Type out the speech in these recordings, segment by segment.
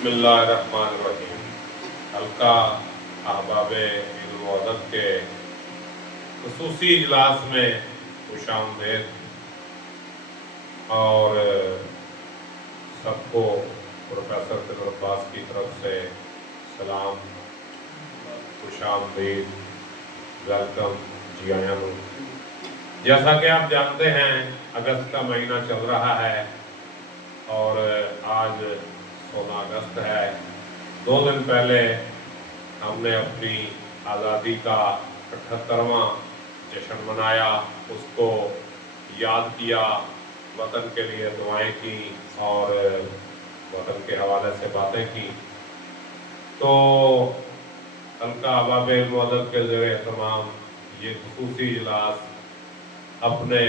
बिस्मिल्लाहिर्रहमानिर्रहीम। हल्का अहबाब इल्म-ओ-अदब के खुसूसी इजलास में खुशामदीद और सबको प्रोफेसर दिलर अब्बास की तरफ से सलाम, खुशामदीद, वेलकम, जी आया हूँ। जैसा कि आप जानते हैं अगस्त का महीना चल रहा है और आज 16 अगस्त है। 2 दिन पहले हमने अपनी आज़ादी का 78वां जश्न मनाया, उसको याद किया, वतन के लिए दुआएं की और वतन के हवाले से बातें की। तो हल्का अहबाब इल्म-ओ-अदब के ज़रिए तमाम ये खुसूसी इजलास अपने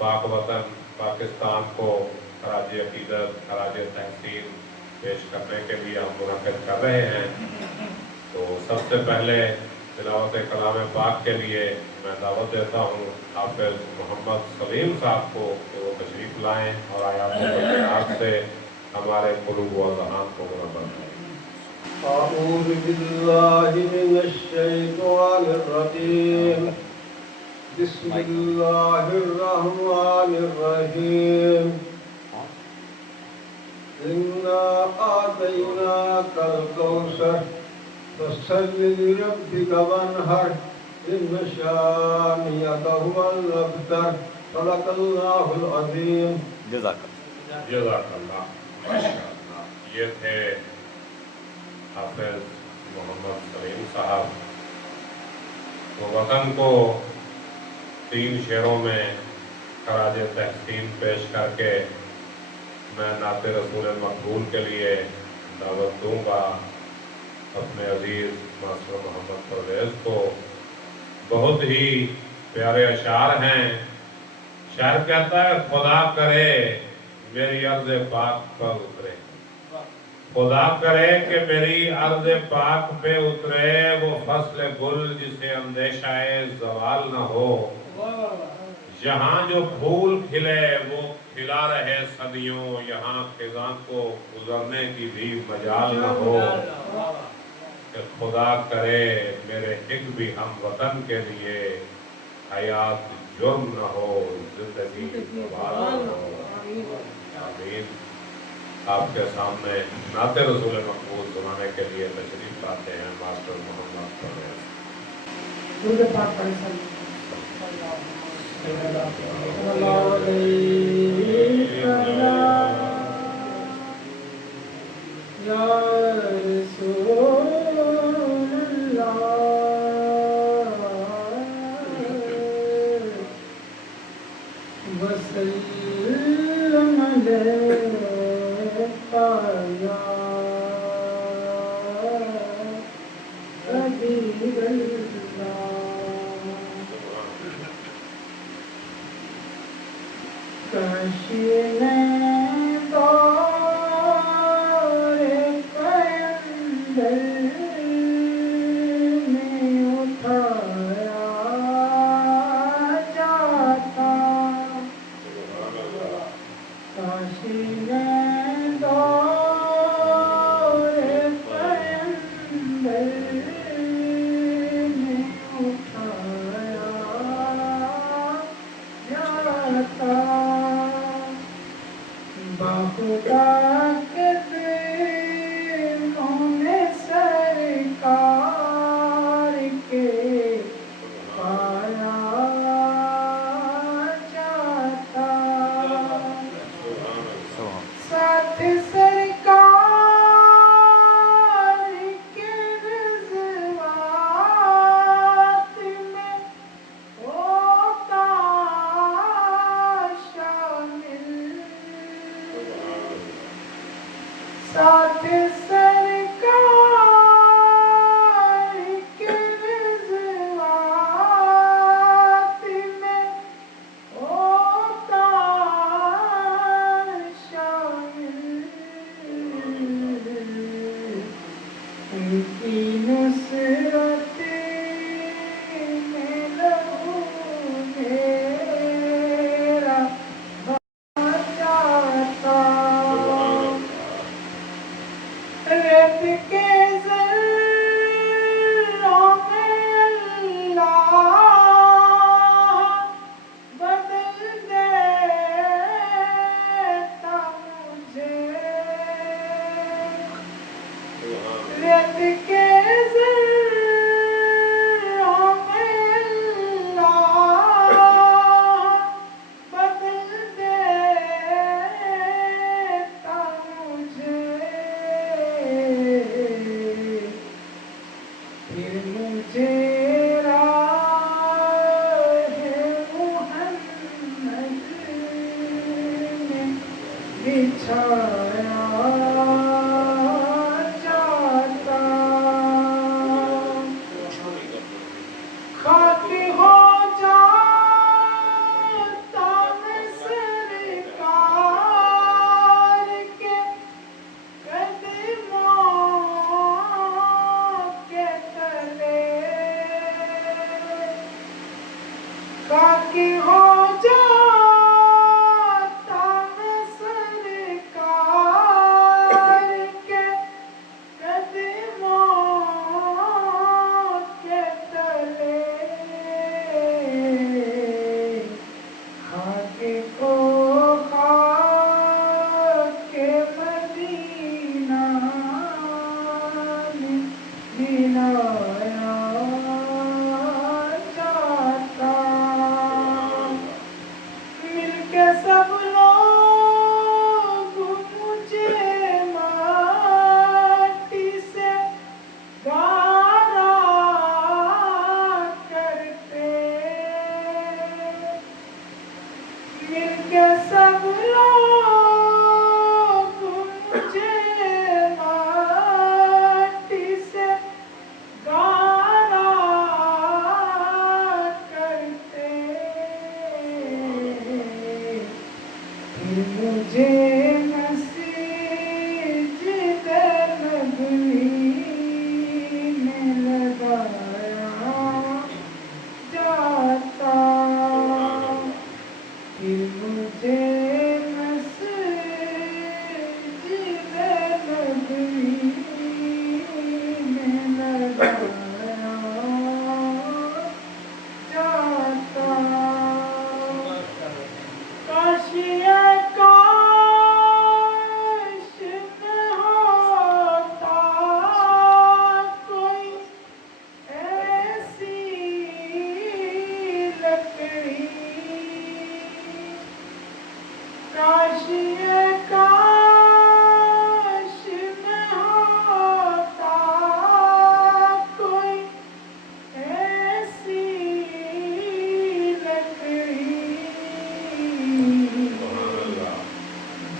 पाक वतन पाकिस्तान को खराज अकीदत, खराज तहसीन पेश करने के लिए हम मुनाकिद कर रहे हैं। तो सबसे पहले तिलावत कलाम पाक के लिए मैं दावत देता हूँ हाफिज़ मोहम्मद सलीम साहब को कि वो तशरीफ़ लाएँ और आयात से हमारे क़ुलूब व ज़हान को मुनव्वर करें। अऊज़ु बिल्लाहि मिनश शैतानिर रजीम। बिस्मिल्लाहिर रहमानिर रहीम। इन्ना आतैनाकल कौसर फसल्लि लिरब्बिका वन्हर इन्न शानिअका हुवल अब्तर। सदक़ल्लाहुल अज़ीम। जज़ाकल्लाह। माशाअल्लाह। ये थे हाफिज़ मोहम्मद सलीम साहब। तो वतन को 3 शेरों में खराज तहसीन पेश करके मैं नाते रसूल मकबूल के लिए दावत दूंगा अपने अजीज़ मास्टर मोहम्मद परवेज़ को। बहुत ही प्यारे अशार हैं। शायर कहता है, खुदा करे मेरी अर्ज़ पाक पर उतरे, खुदा करे कि मेरी अर्ज़ पाक पे उतरे, वो फसल गुल जिसे अंदेशाए ज़वाल न हो। यहाँ जो फूल खिले वो खिला रहे सदियों, यहाँ खिज़ां को गुजरने की भी मजाल न हो। कि खुदा करे मेरे हिक भी हम वतन के लिए हयात जुर्म न हो, जिंदगी बवाल न हो। आमीन। आपके सामने नाते रसूल मकबूल सुनाने के लिए तशरीफ लाते हैं मास्टर मोहम्मद परवेज़। बिछाया जाता, खाकी हो जाता मैं सरकार के कदमों के तले, खाकी हो जाता मैं सरकार के कदमों के तले, खाके को खाके मदीना में मिलाया जाता, मिलके सब लोग मुझे माटी से गारा करते, मिलके सब लोग मुझे माटी से गारा करते, फिर मुझे मस्जिद नबवी में लगाया जाता, फिर मुझे मस्जिद नबवी में लगाया जाता, काश ये काश में होता कोई ऐसी लकड़ी, काश ये काश में होता कोई ऐसी लकड़ी,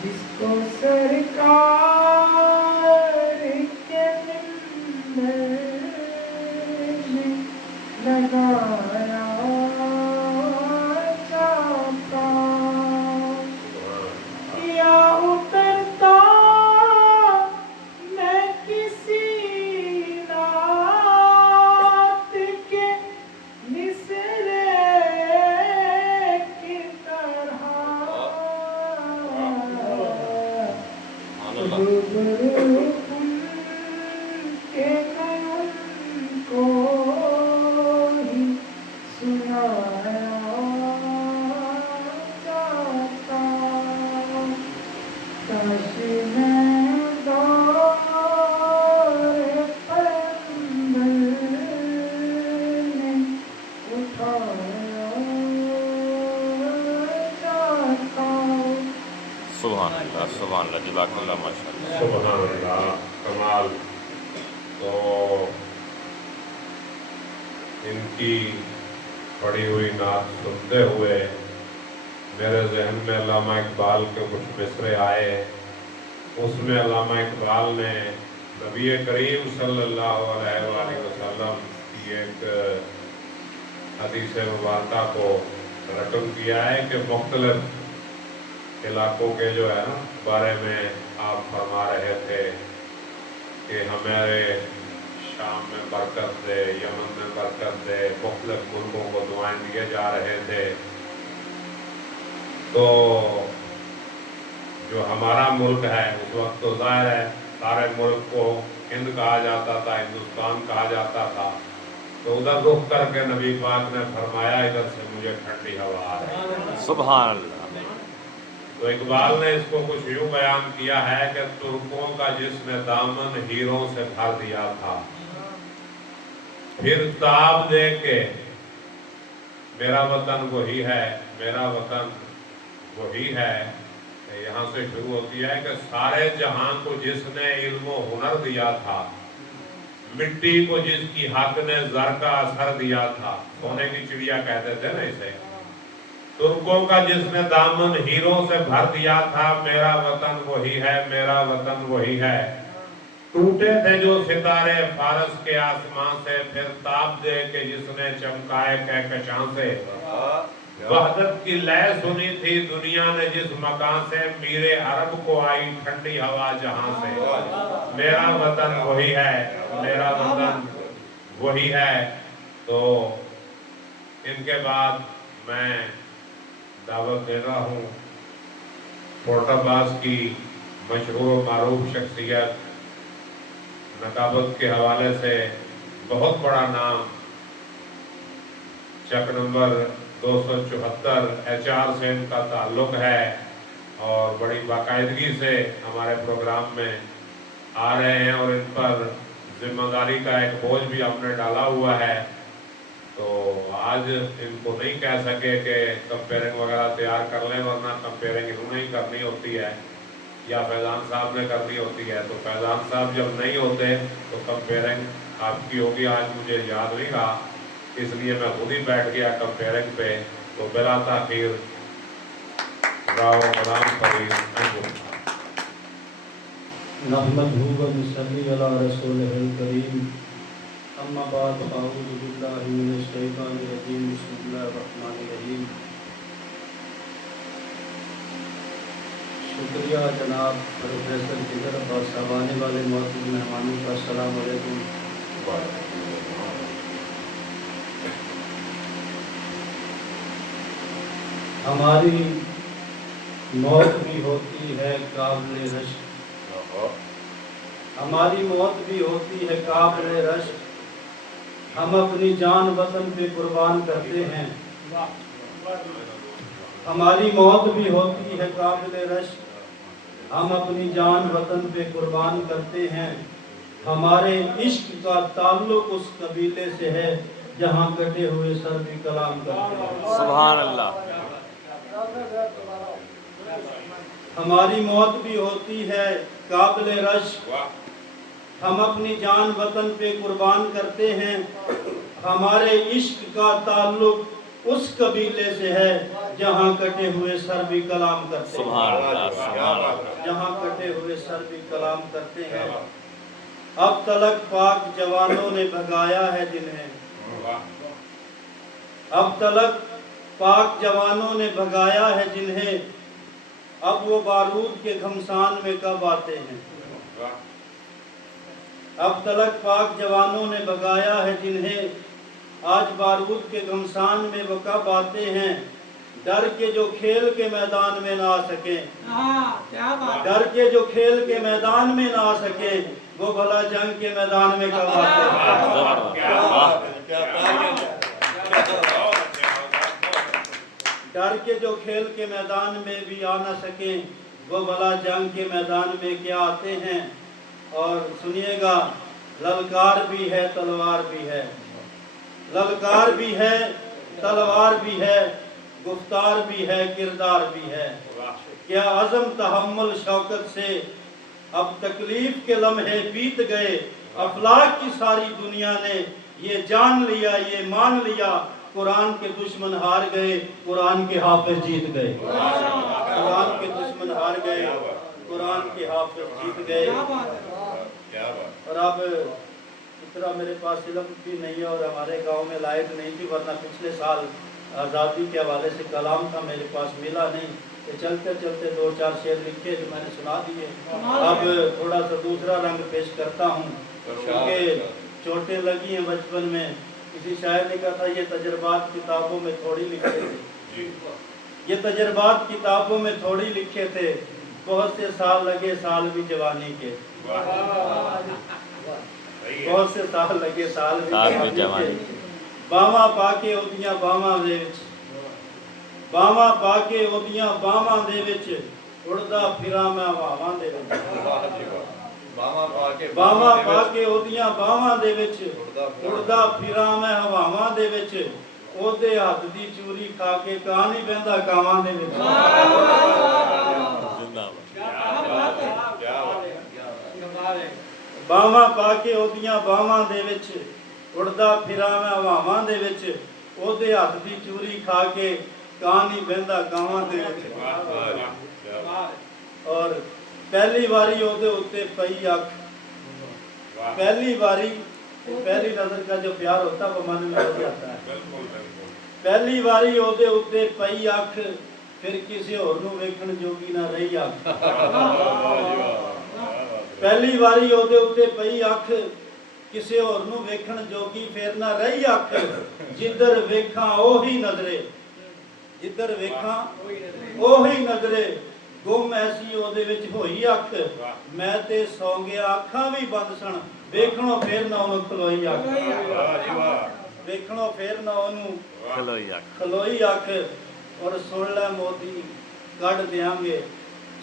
जिसको सरकार के मिंबर में लगाया जाता, या उतरता मैं किसी नात के मिसरे की तरह, रूबरू उनके मैं उनको ही सुनाया जाता, काश मैं दौरे पैगंबर में उठाया जाता। सुभान अल्लाह, जज़ाकल्लाह माशाअल्लाह। सुभान अल्लाह, कमाल। तो इनकी पढ़ी हुई नात सुनते हुए मेरे जहन में अल्लामा इकबाल के कुछ मिसरे आए। उसमें अल्लामा इकबाल ने नबी करीम सल्लल्लाहु अलैहि वसल्लम की एक हदीस मुबारका को रकम किया है कि मुख्तलिफ इलाकों के जो है ना बारे में आप फरमा रहे थे कि हमारे शाम में बरकत दे, यमन में बरकत दे, मुख्तलिफ मुल्कों को दुआएं दिए जा रहे थे। तो जो हमारा मुल्क है उस वक्त तो ज़ाहिर है सारे मुल्क को हिंद कहा जाता था, हिंदुस्तान कहा जाता था। तो उधर रुख करके नबी पाक ने फरमाया इधर से मुझे ठंडी हवा आ रही है। सुभान अल्लाह। तो इकबाल ने इसको कुछ यूं बयान किया है कि तुर्कों का जिसने दामन हीरों से भर दिया था, फिर ताब दे के मेरा वतन वही है, मेरा वतन वही है। यहाँ से शुरू होती है कि सारे जहां को जिसने इल्म हुनर दिया था, मिट्टी को जिसकी हक ने जर का असर दिया था, सोने की चिड़िया कहते थे ना इसे, तुर्कों का जिसने दामन हीरों से भर दिया था, मेरा वतन वही है, मेरा वतन वही है। टूटे थे जो सितारे फारस के आसमां से, फिर ताप दे के जिसने चमकाए कहकशां से। वहदत की लय सुनी थी दुनिया ने जिस मकान से, मीरे अरब को आई ठंडी हवा जहां से। मेरा वतन वही है, मेरा वतन वही है। तो इनके बाद मैं दावत दे रहा हूँ फोर्टाबाज की मशहूर मारूफ शख्सियत, नकाबत के हवाले से बहुत बड़ा नाम, चक नंबर 274 HR से इनका ताल्लुक है और बड़ी बाकायदगी से हमारे प्रोग्राम में आ रहे हैं और इन पर जिम्मेदारी का एक बोझ भी हमने डाला हुआ है। तो आज इनको नहीं कह सके कि कंपेयरिंग वगैरह तैयार कर लें, वरना कंपेयरिंग इन्होंने ही करनी होती है या फैजान साहब ने करनी होती है। तो फैजान साहब जब नहीं होते तो कंपेयरिंग आपकी होगी। आज मुझे याद नहीं रहा, इसलिए मैं खुद ही बैठ गया कंपेयरिंग पे। तो बिला ताखीर राव गुलाम फरीद अंजुम। नहमदहु व नसल्ली अला रसूलिहिल करीम, अम्मा बाद, अऊज़ु बिल्लाहि मिनश शैतानिर रजीम, बिस्मिल्लाहिर रहमानिर रहीम। शुक्रिया जनाब प्रोफेसर जिगर और सब आने वाले मौजूद मेहमानों का अस्सलाम वालेकुम। हमारी मौत भी होती है काबिल रश्क, हमारी मौत भी होती है काबिल रश्क, हम अपनी जान वतन पे कुर्बान करते हैं। हमारी मौत भी होती है काबिल रश्क, हम अपनी जान वतन पे कुर्बान करते हैं। हमारे इश्क का ताल्लुक उस कबीले से है जहाँ कटे हुए सर भी कलाम करते हैं। सुभान अल्लाह। हमारी मौत भी होती है काबिल रश्क, हम अपनी जान वतन पे कुर्बान करते हैं। हमारे इश्क का ताल्लुक उस कबीले से है जहाँ कटे हुए सर भी कलाम करते हैं। सुभान अल्लाह, सुभान अल्लाह। जहाँ कटे हुए सर भी कलाम करते हैं। अब तलक पाक जवानों ने भगाया है जिन्हें, अब तलक पाक जवानों ने भगाया है जिन्हें, अब वो बारूद के घमसान में कब आते हैं। अब तलक पाक जवानों ने भगाया है जिन्हें, आज बारूद के घमसान में वो कब आते हैं। डर के जो खेल के मैदान में ना आ सके, डर के जो खेल के मैदान में ना आ सके, वो भला जंग के मैदान में कब आते हैं। डर के जो खेल के मैदान में भी आ ना सके, वो भला जंग के मैदान में क्या आते हैं। और सुनिएगा, ललकार भी है तलवार भी है, ललकार भी है तलवार भी है, गुफ्तार भी है किरदार भी है। क्या अज़म तहम्मुल शौकत से अब तकलीफ के लम्हे बीत गए। अफलाक की सारी दुनिया ने ये जान लिया, ये मान लिया, कुरान के दुश्मन हार गए, कुरान के हाफिज जीत गए। कुरान के दुश्मन हार गए, कुरान के हाफिज जीत गए। और अब इतना मेरे पास इल्म भी नहीं है और हमारे गांव में लाइट नहीं थी, वरना पिछले साल आज़ादी के हवाले से कलाम था, मेरे पास मिला नहीं। तो चलते चलते 2-4 शेर लिखे जो मैंने सुना दिए। अब थोड़ा सा दूसरा रंग पेश करता हूँ, क्योंकि चोटें लगी हैं बचपन में। किसी शायर ने कहा था, ये तजर्बात किताबों में थोड़ी लिखे थे, ये तजर्बात किताबों में थोड़ी लिखे थे, बहुत से साल लगे साल भी जवानी के, बहुत से साल लगे साल भी जवानी के। बावा पाके ओदियां बावां दे विच, बावा पाके ओदियां बावां दे विच, उड़दा फिरां मैं हवावां दे विच। बावा पाके ओदियां बावां दे विच, उड़दा फिरां मैं हवावां दे विच, ओदे हत्थ दी चूरी खा के कां नहीं बहंदा कावां दे विच। बावा पाके ओदियां बावां दे विच, उड़दा फिरां मैं हवावां दे विच, ओदे हत्थ दी चूरी खा के ਕਾਂ ਨਹੀਂ ਬਹਿੰਦਾ ਗਾਵਾਂ ਦੇ ਵਿੱਚ। ਵਾਹ ਵਾਹ ਕਿਆ ਬਾਤ। ਔਰ ਪਹਿਲੀ ਵਾਰੀ ਉਹਦੇ ਉੱਤੇ ਪਈ ਅੱਖ, वाह पहली बारी पहली नजर का जो प्यार होता है वो मन में हो जाता है। बिल्कुल बिल्कुल पहली बारी ਉਹਦੇ ਉੱਤੇ ਪਈ ਅੱਖ, ਫਿਰ ਕਿਸੇ ਹੋਰ ਨੂੰ ਵੇਖਣ ਜੋਗੀ ਨਾ ਰਹੀ ਅੱਖ। ਪਹਿਲੀ ਵਾਰੀ ਉਹਦੇ ਉੱਤੇ ਪਈ ਅੱਖ, ਕਿਸੇ ਹੋਰ ਨੂੰ ਵੇਖਣ ਜੋਗੀ ਫਿਰ ਨਾ ਰਹੀ ਅੱਖ। ਜਿੱਧਰ ਵੇਖਾਂ ਉਹੀ ਨਜ਼ਰੇ, ਜਿੱਧਰ ਵੇਖਾਂ ਉਹੀ ਨਜ਼ਰੇ, ਗੁੰਮ ਐਸੀ ਉਹਦੇ ਵਿੱਚ ਹੋਈ ਅੱਖ। ਮੈਂ ਤੇ ਸੌਂ ਗਿਆ ਅੱਖਾਂ ਵੀ ਬੰਦ ਸਨ, ਵੇਖਣੋਂ ਫਿਰ ਨਾ ਉਹਨੂੰ ਖਲੋਈ ਅੱਖ। वाह जी वाह ਵੇਖਣੋਂ ਫਿਰ ਨਾ ਉਹਨੂੰ ਖਲੋਈ ਅੱਖ। ਖਲੋਈ ਅੱਖ। ਔਰ ਸੁਣ ਲੈ ਮੋਦੀ ਕੱਢ ਦਿਆਂਗੇ,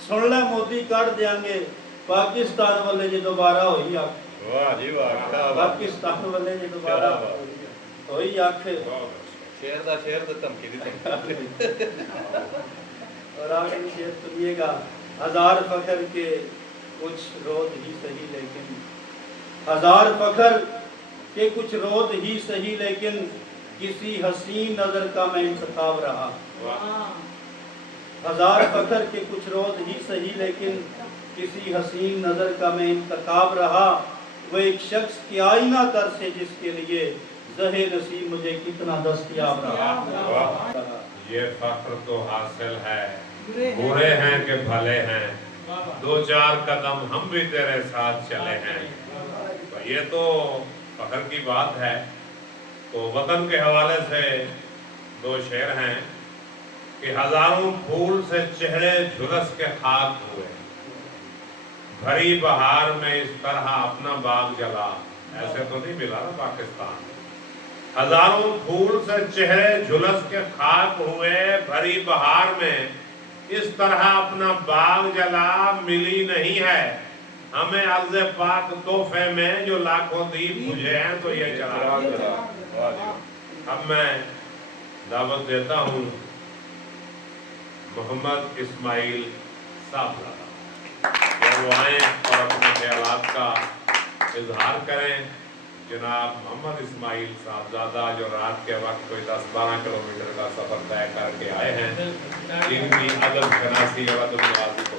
ਸੁਣ ਲੈ ਮੋਦੀ ਕੱਢ ਦਿਆਂਗੇ, ਪਾਕਿਸਤਾਨ ਵੱਲੇ ਜੇ ਦੁਬਾਰਾ ਹੋਈ ਅੱਖ। वाह जी वाह क्या बात। ਪਾਕਿਸਤਾਨ ਵੱਲੇ ਜੇ ਦੁਬਾਰਾ ਹੋਈ ਅੱਖ। शेर दा शेर ते धमकी दी धमकी। और आखिरी शेर सुनिएगा। हजार फखर के कुछ रोज ही सही लेकिन, हजार फखर के कुछ रोज ही सही लेकिन, किसी हसीन नजर का मैं इंतखाब रहा। हजार फखर के कुछ रोज ही सही लेकिन, किसी हसीन नजर का मैं इंतखाब रहा। वो एक शख्स की आईना तर से जिसके लिए ज़हे नसीब मुझे कितना दस्तयाब रहा। ये फख्र तो हासिल है, बुरे हैं कि भले हैं, दो चार कदम हम भी तेरे साथ चले हैं। तो ये तो फख्र की बात है। तो वतन के हवाले से दो शेर हैं कि हजारों फूल से चेहरे झुलस के खाक हुए, भरी बहार में इस तरह अपना बाग जला। ऐसे तो नहीं मिला ना पाकिस्तान। हजारों फूल से चेहरे झुलस के खाक हुए, भरी बहार में इस तरह अपना बाग जला। मिली नहीं है हमें अर्ज़ पाक तोहफे में जो लाखों दीप बुझे हैं, तो ये चला। अब मैं दावत देता हूँ मोहम्मद इस्माइल साहब कि वो आए और अपने ख्यालात का इजहार करें। जनाब मोहम्मद इस्माइल साहबजादा जो रात के वक्त कोई 10-12 किलोमीटर का सफर तय करके आए हैं, इनकी अदब शनासी और अदब नवाजी को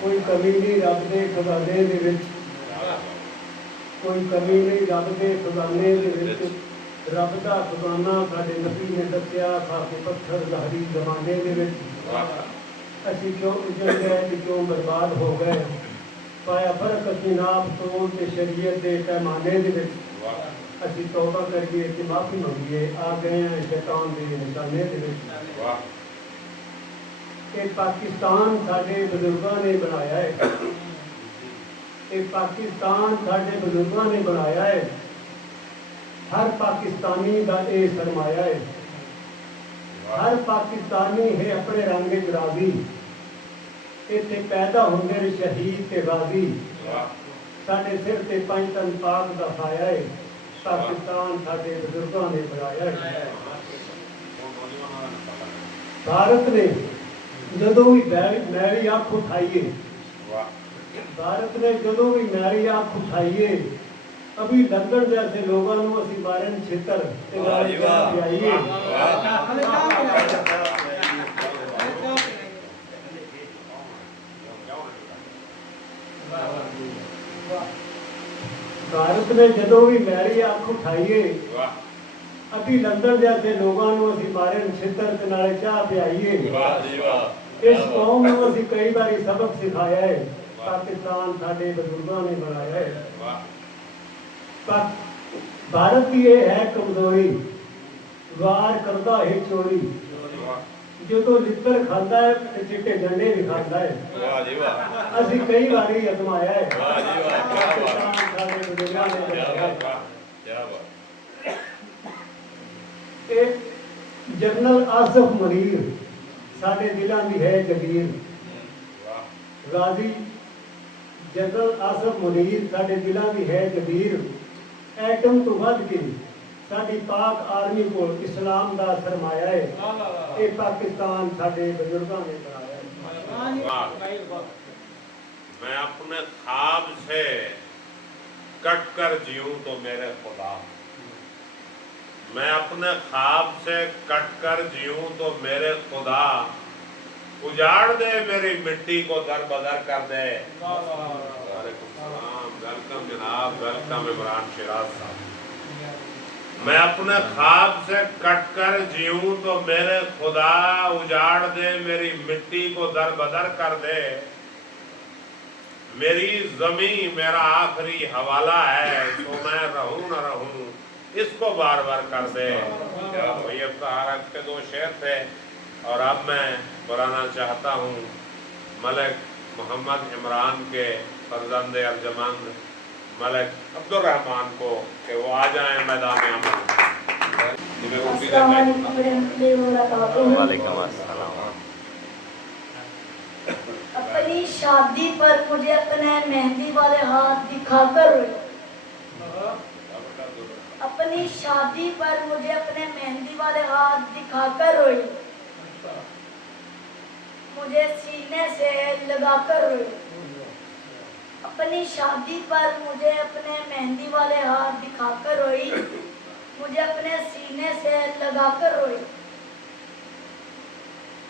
कोई कमी नहीं रब दे खजाने दे विच, कोई कमी नहीं रब दे खजाने दे विच। रब दा खजाना साडे नबी ने दस्सिया खाके पत्थर लहरी जमाने दे विच। असीं क्यों उजड़ गए ते क्यों बर्बाद हो गए, पाया फर्क असीं नाप तोल ते शरीयत दे पैमाने दे विच। असीं तौबा करिए ते माफी मंगिए, आ गए हैं शैतान दे निशाने दे विच। ये पाकिस्तान साडे बुजुर्गां ने बनाया है, ये पाकिस्तान साडे बुजुर्गां ने बनाया है। हर पाकिस्तानी का ये सरमाया है, हर पाकिस्तानी है अपने रंग च राजी। इत्थे पैदा होंदे ने शहीद ते गाजी, साडे सिर ते पंज तन पाक दा साया है। पाकिस्तान साडे बुजुर्गां ने बनाया है। भारत ने जदों भी मैली अख उठाइए, भारत ने जदों भी मैली अख उठाइए, अभी लंदन जैसे लोगों को असी मारन छितर ते गाली पियाइए। भारत ने जदों भी मैली अख उठाइए, अभी लंदन जैसे लोगों को असी मारन छितर ते नाले चाह पियाइए। इस कौम को असी कई बार सबक सिखाया है, पाकिस्तान साडे बुजुर्गों ने बनाया है। भारत की ये है कमजोरी, वार करता है चोरी। जो तो लित्र खाता है तो चिट्टे झंडे भी खाता है। असी कई बार अजमाया है। जनरल आसिफ मुनीर साडे दिलों की है जगीर। गाजी जनरल आसिफ मुनीर साडे दिलों की है जगीर। एटम तो वध के साडी पाक आर्मी को इस्लाम का सरमाया है। ये पाकिस्तान साडे बुजुर्गों ने बनाया है। मैं अपने ख्वाब से कट कर जीऊं तो मेरे खुदा, मैं अपने ख्वाब से कट कर जीऊं तो मेरे खुदा, उजाड़ दे मेरी मिट्टी को दर बदर कर दे। वालेकुम सलाम, वेलकम जनाब, वेलकम इमरान शिराज साहब। मैं अपने ख्वाब से कट कर जीऊं तो मेरे खुदा, उजाड़ दे मेरी मिट्टी को दर बदर कर दे। मेरी जमी मेरा आखिरी हवाला है, तो मैं रहूं न रहूं इसको बार बार कर दे। वही अफ्तार के 2 शेर थे। और अब मैं बुलाना चाहता हूँ मलिक मोहम्मद इमरान के फर्जंद अर्जमंद मलिक अब्दुल रहमान को कि वो आ जाएं मैदान अमल। अस्सलाम वालेकुम रहमतुल्लाहि व बरकातुहू। वालेकुम अस्सलाम। अपनी शादी पर मुझे अपने मेहंदी वाले हाथ दिखाकर रोए। अपनी शादी पर मुझे अपने मेहंदी वाले हाथ दिखाकर रोए। मुझे सीने से लगाकर रोए। अपनी शादी पर मुझे अपने मेहंदी वाले हाथ दिखाकर रोई। मुझे अपने सीने से लगाकर रोई।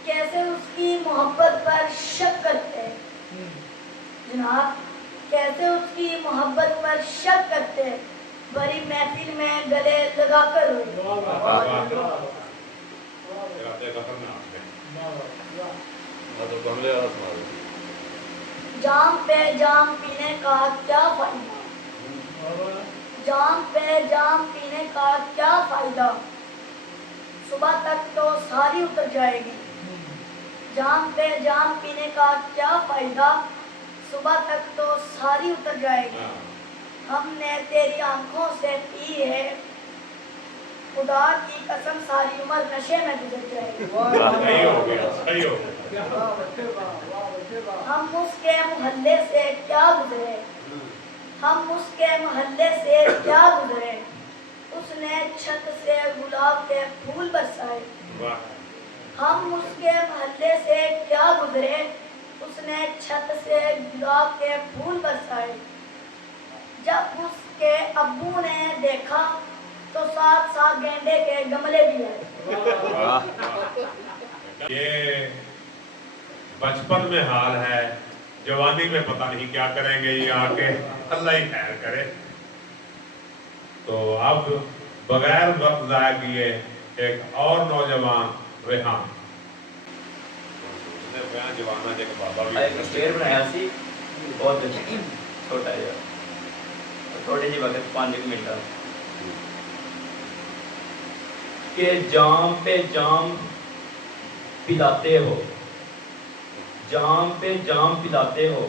कैसे उसकी मोहब्बत पर शक करते हैं जनाब, कैसे उसकी मोहब्बत पर शक करते हैं। बड़ी महफिल में गले लगाकर रोई। जाम पे जाम पीने का क्या फायदा, जाम पे जाम पीने का क्या फायदा, सुबह तक तो सारी उतर जाएगी। जाम पे जाम पीने का क्या फायदा, सुबह तक तो सारी उतर जाएगी। हमने तेरी आंखों से पी है, खुदा की कसम सारी उम्र नशे में गुजर जाएगी। सही हो गया, सही हो गया। हम उसके मोहल्ले से क्या गुजरे, हम उसके मोहल्ले से क्या गुजरे, उसने छत से गुलाब के फूल बरसाए। हम उसके मोहल्ले से क्या गुजरे, उसने छत से गुलाब के फूल बरसाए। जब उसके अब्बू ने देखा तो 7 गेंदे के गमले भी आए। ये बचपन में हाल है, जवानी में पता नहीं क्या करेंगे ये आके, अल्लाह ही खैर करे। तो अब बगैर वक्त ज़ाया किए एक और नौजवान रेहान जवाना जग बाबा भी एक शेर बनाया सी बहुत छोटा है थोड़े जी वक्त 5 मिनट के जाम पे जाम पिलाते हो, जाम पे जाम पिलाते हो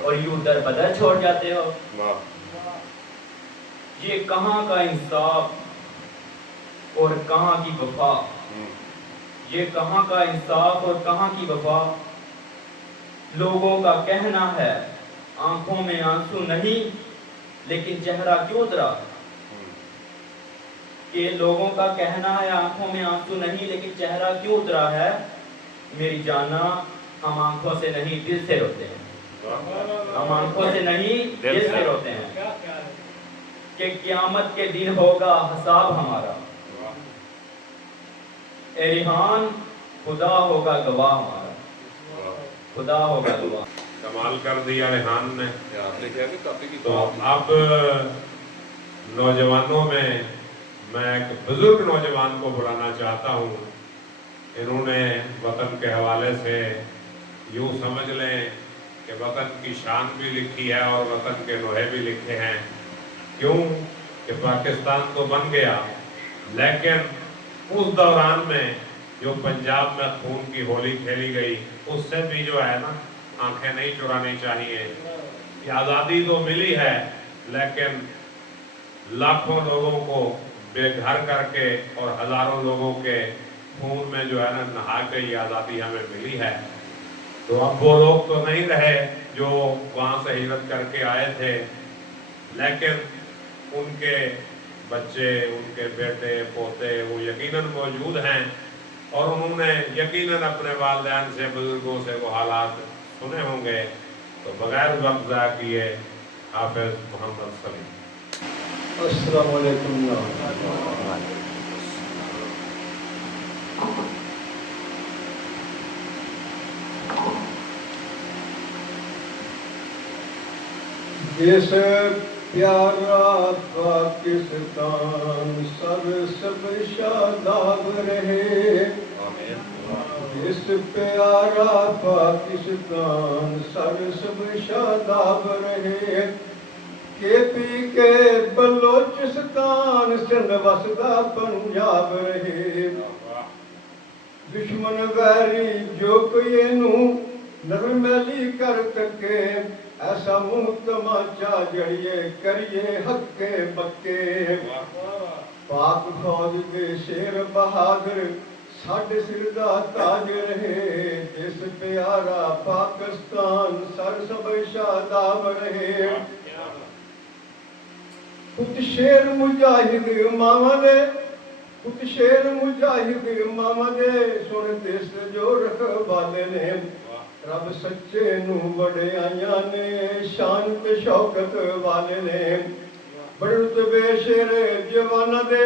और यूं दर बदर छोड़ जाते हो। ये कहाँ का इंसाफ और कहाँ की वफा, ये कहाँ का इंसाफ और कहाँ की वफा। लोगों का कहना है आंखों में आंसू नहीं लेकिन चेहरा क्यों उतरा, कि लोगों का कहना है आंखों में आंसू नहीं लेकिन चेहरा क्यों उतरा है। मेरी जाना हम आंखों से नहीं दिल से रोते हैं, हम आंखों से नहीं दिल से रोते हैं कि क़यामत के दिन होगा हिसाब हमारा। ए रिहान खुदा होगा गवाह हमारा, खुदा होगा गवाह। कमाल कर दिया रेहान ने। तो अब नौजवानों में मैं एक बुजुर्ग नौजवान को बुलाना चाहता हूँ। इन्होंने वतन के हवाले से यूँ समझ लें कि वतन की शान भी लिखी है और वतन के नोहे भी लिखे हैं। क्यों कि पाकिस्तान तो बन गया लेकिन उस दौरान में जो पंजाब में खून की होली खेली गई उससे भी जो है ना आंखें नहीं चुरानी चाहिए। कि आज़ादी तो मिली है लेकिन लाखों लोगों को बेघर करके और हजारों लोगों के खून में जो है ना नहा के ये आज़ादी हमें मिली है। तो अब वो लोग तो नहीं रहे जो वहाँ से हिजरत करके आए थे, लेकिन उनके बच्चे, उनके बेटे पोते वो यकीनन मौजूद हैं और उन्होंने यकीनन अपने वालिदैन से, बुजुर्गों से वो हालात सुने होंगे। तो बगैर वक्त ज़ाया किए हाफिज़ मोहम्मद सलीम। अस्सलाम वालेकुम। देश प्यारा पाकिस्तान सर सब शादाब रहे। देश प्यारा पाकिस्तान सर सब शादाब रहे। केपी के बलोचिस्तान सिंध वसदा पंजाब रहे। दुश्मन वैरी जो कोई नू नरमैली कर तके, ऐसा मुंह तमाचा जड़िए करिए हक्के बक्के। पाक फौज के शेर बहादुर साढ़े सिर दा ताज रहे। देश प्यारा पाकिस्तान सर सब शादाब रहे। पुत शेर मुजाहिद मामा दे, पुत शेर मुजाहिद मामा दे, सुन देश जो रखवाले ने। रब सच्चे नू बड़े आया ने, शान ते शौकत वाले ने। बड़े बेशेर जवाना दे,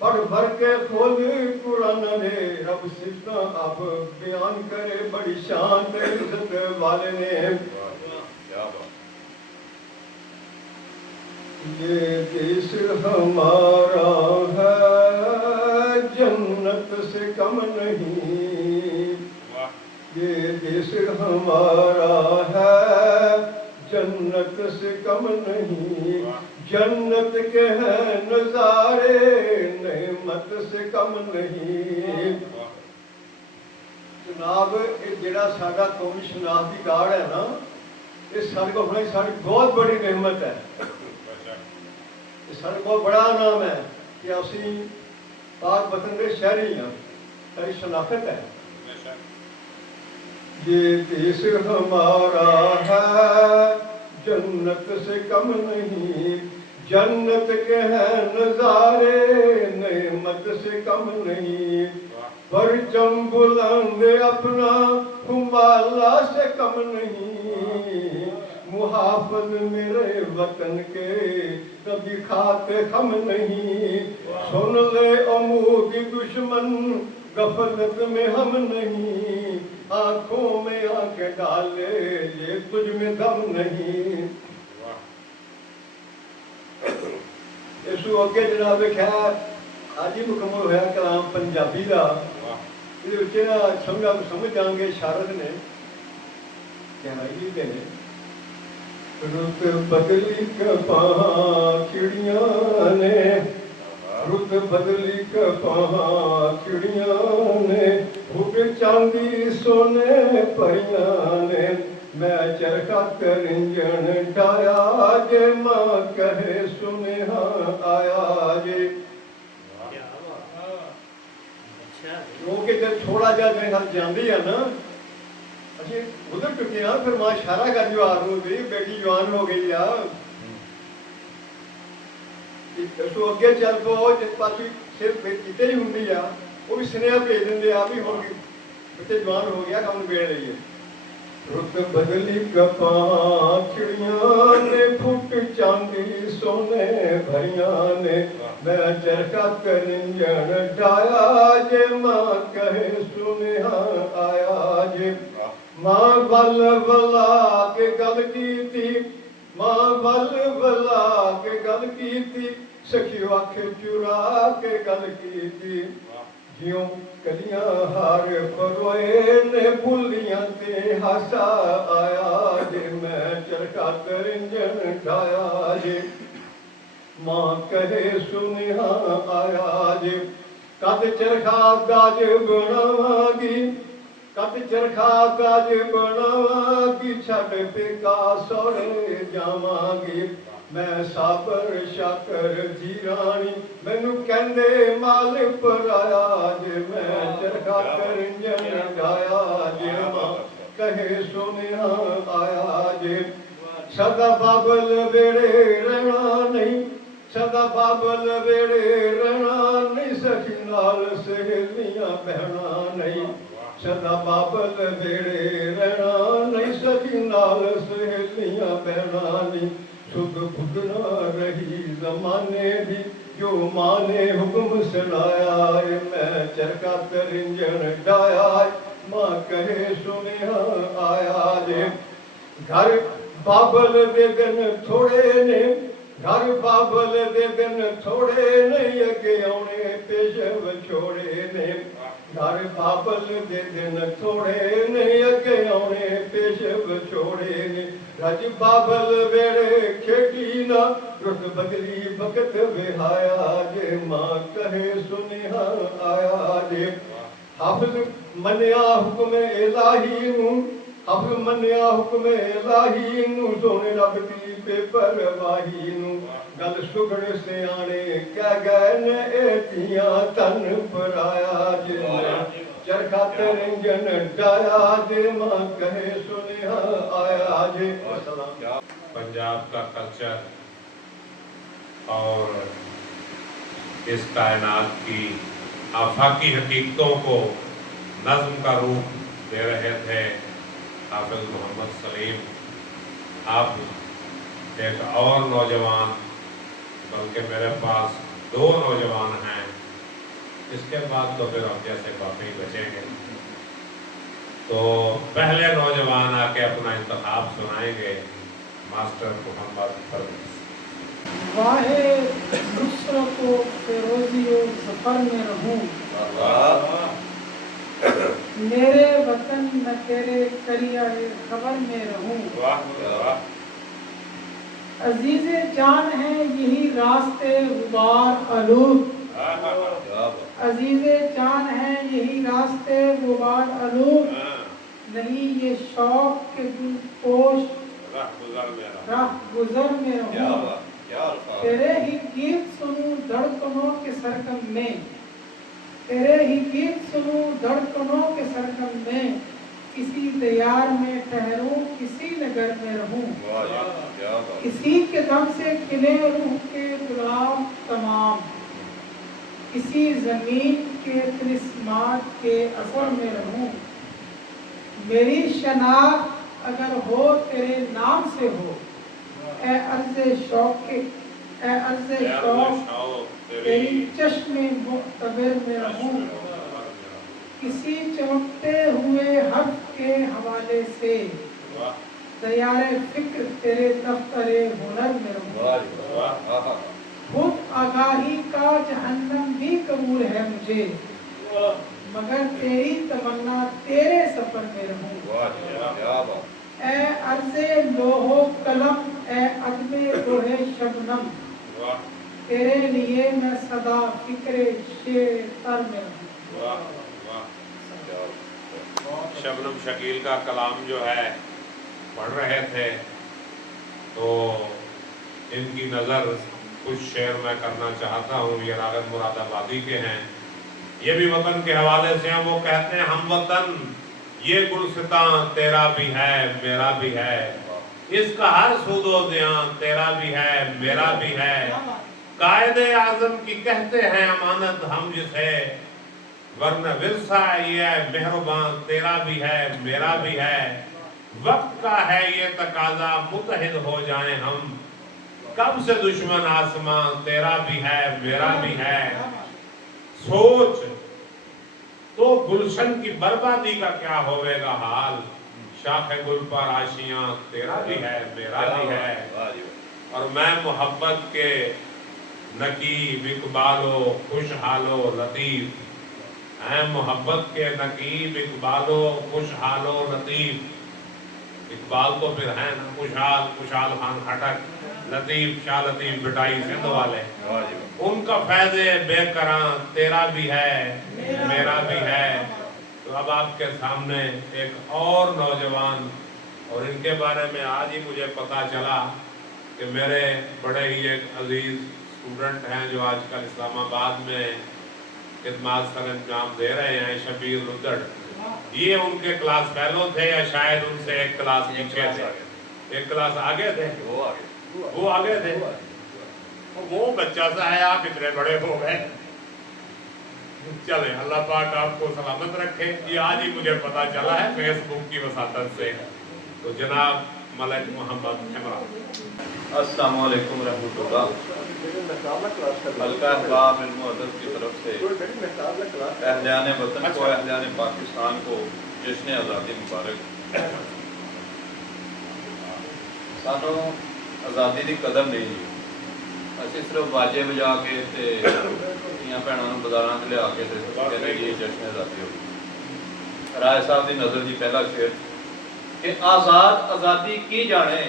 पढ़ भर के खोल कुरान दे। रब सिफता अब बयान करे, बड़ी शान ते इज्जत वाले ने। ये देश हमारा है, जन्नत से कम नहीं। ये देश हमारा है, जन्नत से कम नहीं। जन्नत के हैं नजारे, नेमत से कम नहीं। जनाब ये जेड़ा साडा कौमी शनाख्ती कार्ड है ना, ये साडे को होना साडी बहुत बड़ी नेमत है। ये साडे बहुत बड़ा नाम है कि असी पाक वतन के शहरी हाँ, साडी शनाख्त है। ये देश हमारा है, जन्नत से कम नहीं। जन्नत के हैं नजारे, नेमत से कम नहीं। परचम बुलंद अपना हुमाला से कम नहीं। मुहाफिज मेरे वतन के कभी खाते हम नहीं। सुन ले अमूदी दुश्मन गफलत में हम नहीं। आंखों में आंखें डाले ये तुझ में दम नहीं। इसू अगे जनाब खैर आज ही मुकम्मल होया कलाम पंजाबी का। ये समझ जाएंगे शारद ने गहराई दे रुत बदली कपां चिड़ियां ने। रुत बदली कपां चिड़ियां ने। फुट चांदी सोने परियां ने। मैं चरखा करंजन ढाया जे, मां कहे सुनेहा आया जे। क्योंकि जब थोड़ा जा मेरे घर जाती है ना, अभी उधर चुके हैं, फिर मां इशारा कर जो हो गई, बेटी जवान हो गई आ। तो अगे चल पो जिस पास सिर किते ही होंगी आ, वो भी स्नेह भेज देंगे आ भी होगी बच्चे जवान हो गया काम बेड़ लीए। रुत बदली कपां चिड़ियां ने। फुट चांदी सोने भरियां ने। मैं चरखा करंजन ढाया जे, मां कहे सुनेहा आया जे। मां बल बला के गल कीती। मां बल बला के गल कीती। सखी अख चुरा के गल कीती। जियों कलियां हार परोए ने, भुलियां ते हासा आया जे। मैं चरखा करंजन ढाया जे, मां कहे सुनेहा आया जे। कद चरखा दाज बनावांगी। कद चरखा दाज बनावांगी। छड़ पेका सौरे जावांगी। मैं साबर शाकर जीरानी। मैनू कहंदे माल पराया जे। मैं चरखा करंजन ढाया जे, मां कहे सुनेहा आया जे। सदा बाबल वेड़े रहना नहीं। सदा बाबल वेड़े रहना नहीं। सखी नाल सहेलियां बहना नहीं, सदा बाबल बेड़े रहना नहीं, सभी नाल सहेलियां बहना नहीं, सुध बुध ना रही जमाने दी, जो माने हुक्म सलाया है, मैं चरखा तरिंजन डाया, मां कहे सुनिया आया जे। घर बाबल दे दिन थोड़े ने, घर बाबल दे दिन थोड़े नहीं, अगे आने पेश विछोड़े ने, घर बाबल दे दिन थोड़े नहीं, अगे आने पेश विछोड़े ने, रज बाबल वेड़े खेड़ी ना, रुत बदली बकत विहाया जे, मां कहे सुनिया आया जे। हाफिज मनिया हुक्म इलाही नू, हाफिज मनिया हुक्म इलाही नू, सोने रब दी बेपरवाही नू, गल सुगड़ सियाणे कह गए ने, ए तियां तन पराया जे, चरखा तरिंजन डाया जे, मां कहे सुनिया आया जे। पंजाब का कल्चर और इस कायनात की आफाकी हकीकतों को नज़्म का रूप दे रहे थे हाफिज मोहम्मद सलीम। अब एक और नौजवान, बल्कि मेरे पास 2 नौजवान हैं, इसके बाद तो फिर हम जैसे बाकी बचेंगे। तो पहले नौजवान आके अपना इंतखाब सुनाएंगे, मास्टर मोहम्मद परवेज़। वाहे नुसरतो फिरोजियो सफर में रहूं, मेरे वतन न तेरे करियाए खबर में रहूं, अजीज़े जान है यही रास्ते गुबार आलूद, अजीज़े जान है यही रास्ते गुबार आलूद, नहीं ये शौक के दिलपोश राह गुजर में रहूं, तेरे ही गीत सुनूं धड़कनों के सरगम में, तेरे ही गीत सुनूं धड़कनों के सरगम में, किसी दयार में ठहरूं किसी नगर में रहूं, किसी के दम से खिले रूह के गुलाब तमाम, किसी जमीन के तिलिस्मात के असर में रहूं, मेरी शनाख्त अगर हो तेरे नाम से हो, ए अर्ज़े शौक के ए अर्ज़े शौक तेरी चश्मे मुअतबर में रहूं, किसी चमकते हुए हर्फ के हवाले से दयारे फिक्र तेरे दफ्तरे हुनर में रहूं, खुद आगाही का जहन्नम भी कबूल है मुझे, मगर तेरी तमन्ना तेरे सफर में रहूं, ए अर्ज़े लोहो कलम ए अदमे लोहे शबनम, तेरे लिए मैं सदा फिक्रे शेर तर में रहूं। शबनम शकील का कलाम जो है पढ़ रहे थे, तो इनकी नज़र कुछ शेर मैं करना चाहता हूँ। ये रागत मुरादाबादी के हैं, ये भी वतन के हवाले से हैं। वो कहते हैं, हम वतन ये गुलसितां तेरा भी है मेरा भी है, इसका हर सूदो दियां तेरा भी है मेरा भी है, कायदे आज़म की कहते हैं अमानत हम जिसे, वरना विरसा ये मेहरबान तेरा भी है मेरा भी है, वक्त का है ये तकाजा मुतहिद हो जाएं हम, कब से दुश्मन आसमां तेरा भी है मेरा भी है, सोच तो गुलशन की बर्बादी का क्या होवेगा हाल, शाख गुल पर आशियां तेरा भी है मेरा भी है, और मैं मोहब्बत के नकीब इकबालो खुशहालो लतीफ, हैं मोहब्बत के नकीब इकबालो खुशहालो लतीफ, इकबाल तो फिर है ना, खुशहाल खुशहाल खान खटक, लतीफ शाह लतीफ बिटाई सिंध वाले, उनका फैज़े बेकरां तेरा भी है मेरा भी है। तो अब आपके सामने एक और नौजवान, और इनके बारे में आज ही मुझे पता चला कि मेरे बड़े ही एक अजीज स्टूडेंट हैं जो आजकल इस्लामाबाद में खिदमत सर अंजाम दे रहे हैं, शबीर लुदड़, ये उनके क्लास फेलो थे या शायद उनसे एक क्लास पीछे थे, एक क्लास आगे थे, वो आगे थे। वो बच्चा सा है, आप इतने बड़े हो गए, चले, अल्लाह पाक आपको सलामत रखे। ये आज ही मुझे पता चला है फेसबुक की वसातत से। तो जनाब मलिक मोहम्मद इमरान। अस्सलाम वालेकुम रहमतुल्लाह। हल्का अहबाब इल्म-ओ-अदब की तरफ से अहलियान वतन को, अहलियान पाकिस्तान को जश्न आज़ादी मुबारक। सानू आज़ादी की कदर नहीं जी, ਅਸੀਂ सिर्फ बाजे बजा के ਧੀਆਂ ਭੈਣਾਂ ਨੂੰ ਬਾਜ਼ਾਰਾਂ 'ਚ ਲਿਆ ਕੇ ਤੇ ਕਹਿੰਦੇ ਜੀ ਜਸ਼ਨ ਆਜ਼ਾਦੀ ਹੋ ਗਈ। ਰਾਏ ਸਾਹਿਬ ਦੀ ਨਜ਼ਰ ਦੀ ਪਹਿਲਾ ਸ਼ੇਰ कि आजाद आजादी की जाने,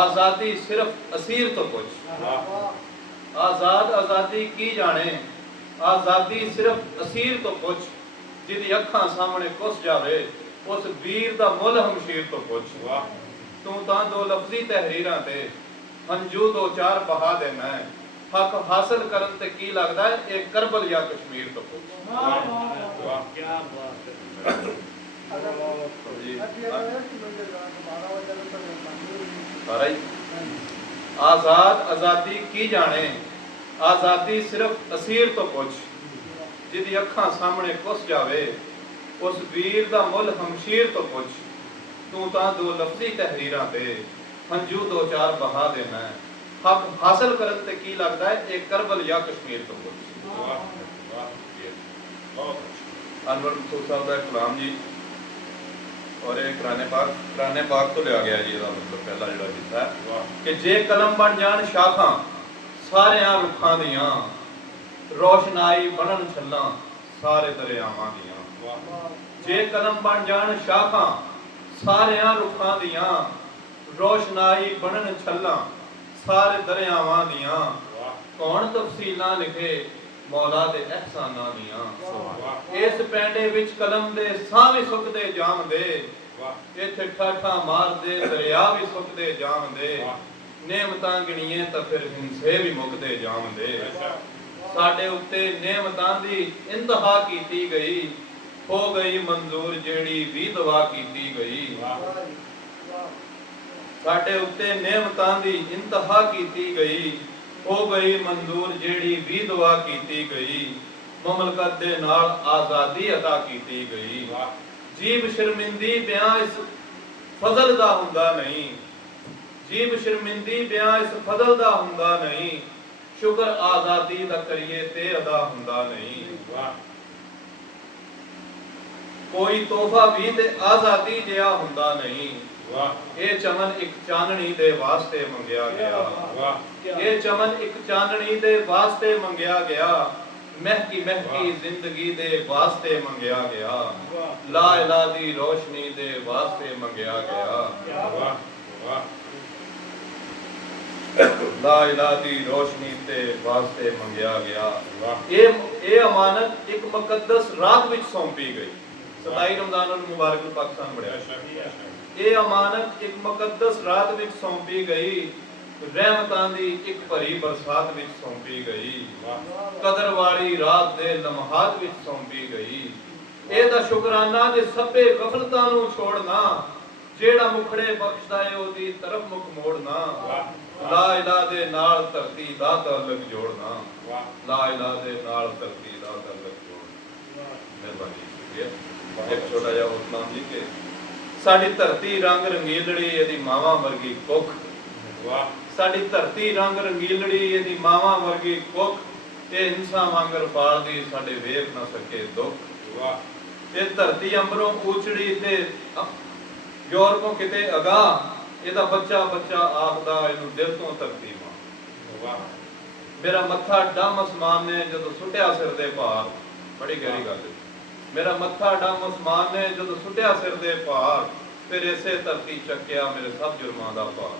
आजादी सिर्फ असीर तो कुछ। आजाद आजादी की जाने, आजादी सिर्फ असीर तो कुछ। जिदी अखां सामने कुस जावे, उस वीर दा मुल हमशीर तो कुछ। तू तां दो लफ्जी तहरीरां ते हंजू दो चार बहा देना है। हक हासिल करन ते की लगदा है एक करबल या कश्मीर तो कुछ। क्या बात है। आजाद आजादी की जाने, आजादी सिर्फ असीर तो कुछ। जिदी अखां सामने कुस जावे, उस वीर दा मुल हमशीर तो कुछ। तू तां दो लफ्जी तहरीरां ते हंजू दो चार बहा देना है। हक हासिल करन ते की लगदा है एक करबल या कश्मीर तो कुछ। अनवर मसूद साहब दा कलाम जी, और ये कुरान पाक तो लिया गया जी। मतलब पहला जो हिस्सा है कि जे कलम बन जान शाखां सारियां रुखां दियां, रोशनाई बनन छल्लां सारे दरियावां दियां। जे कलम बन जान शाखां सारियां रुखां दियां, रोशनाई बनन छल्लां सारे दरियावां दियां। कौन तफसीलां लिखे मौला दे एहसानां दियां। इस पैंडे विच कलम दे साह भी सुकदे जामदे, इत्थे ठाठा मारदे दरिया भी सुकदे जामदे। नेमतां गिणीए तां फिर हिंसे भी मुकदे जामदे। साडे उत्ते नेमतां दी इंतहा कीती गई, हो गई मंजूर जेड़ी भी दुआ कीती गई। साडे उत्ते नेमतां दी इंतहा कीती गई, हो गई मंजूर जेड़ी भी दुआ कीती गई। मुमलकत दे नाल आजादी अता कीती गई। जीब शर्मिंदी बयां इस फजल दा हुंदा नहीं, जीब शर्मिंदी बयां इस फजल दा हुंदा नहीं। शुक्र आजादी दा करिए ते अदा हुंदा नहीं। कोई तोहफा भी ते आजादी जिहा हुंदा नहीं। ये चमन एक चाननी दे वास्ते मंगया गया। ये चमन एक चाननी दे वास्ते मंगया गया। महकी महकी जिंदगी दे वास्ते मंगया गया। ला इलाहा दी रोशनी दे वास्ते मंगया गया। ला इलाहा दी रोशनी दे वास्ते मंगया गया। ये अमानत एक मुकद्दस रात विच सौंपी गई। 27 रमजान मुबारक पाकिस्तान बढ़िया। ये अमानत एक मुकद्दस रात विच सौंपी गई। रहमतां दी एक भरी बरसात विच सौंपी गई। कदर वाली रात दे लम्हात विच सौंपी गई। एदा शुकराना जे सभे गफलतां नूं छोड़ना, जेड़ा मुखड़े बख्शदा है ओदी तरफ मुख मोड़ना। ला इलाहा दे नाल धरती दा ताल्लुक जोड़ना। ला इलाहा दे नाल धरती दा ताल्लुक जोड़ना। मेहरबानी शुक्रिया। एक छोटा जिहा उस्मान जी के साडी धरती रंग रंगीलड़ी एदी मावां वर्गी कुख। साडी धरती रंग रंगीलड़ी एदी मावां वर्गी कुख। ते इंसां वांगर पालदी साडे वेख ना सके दुख। ते धरती अंबरों ऊचड़ी ते यूरोपों किते अगाह, एदा बच्चा बच्चा आखदा इनू दिल तो धरती मां। मेरा मत्था डम आसमान ने जदों सुटिया सिर दे भार। बड़ी गहरी गल है। मेरा मत्था डम आसमान ने जदों सुटिया सिर दे भार, फिर इसे धरती चक्या मेरे सब जुर्मां दा भार।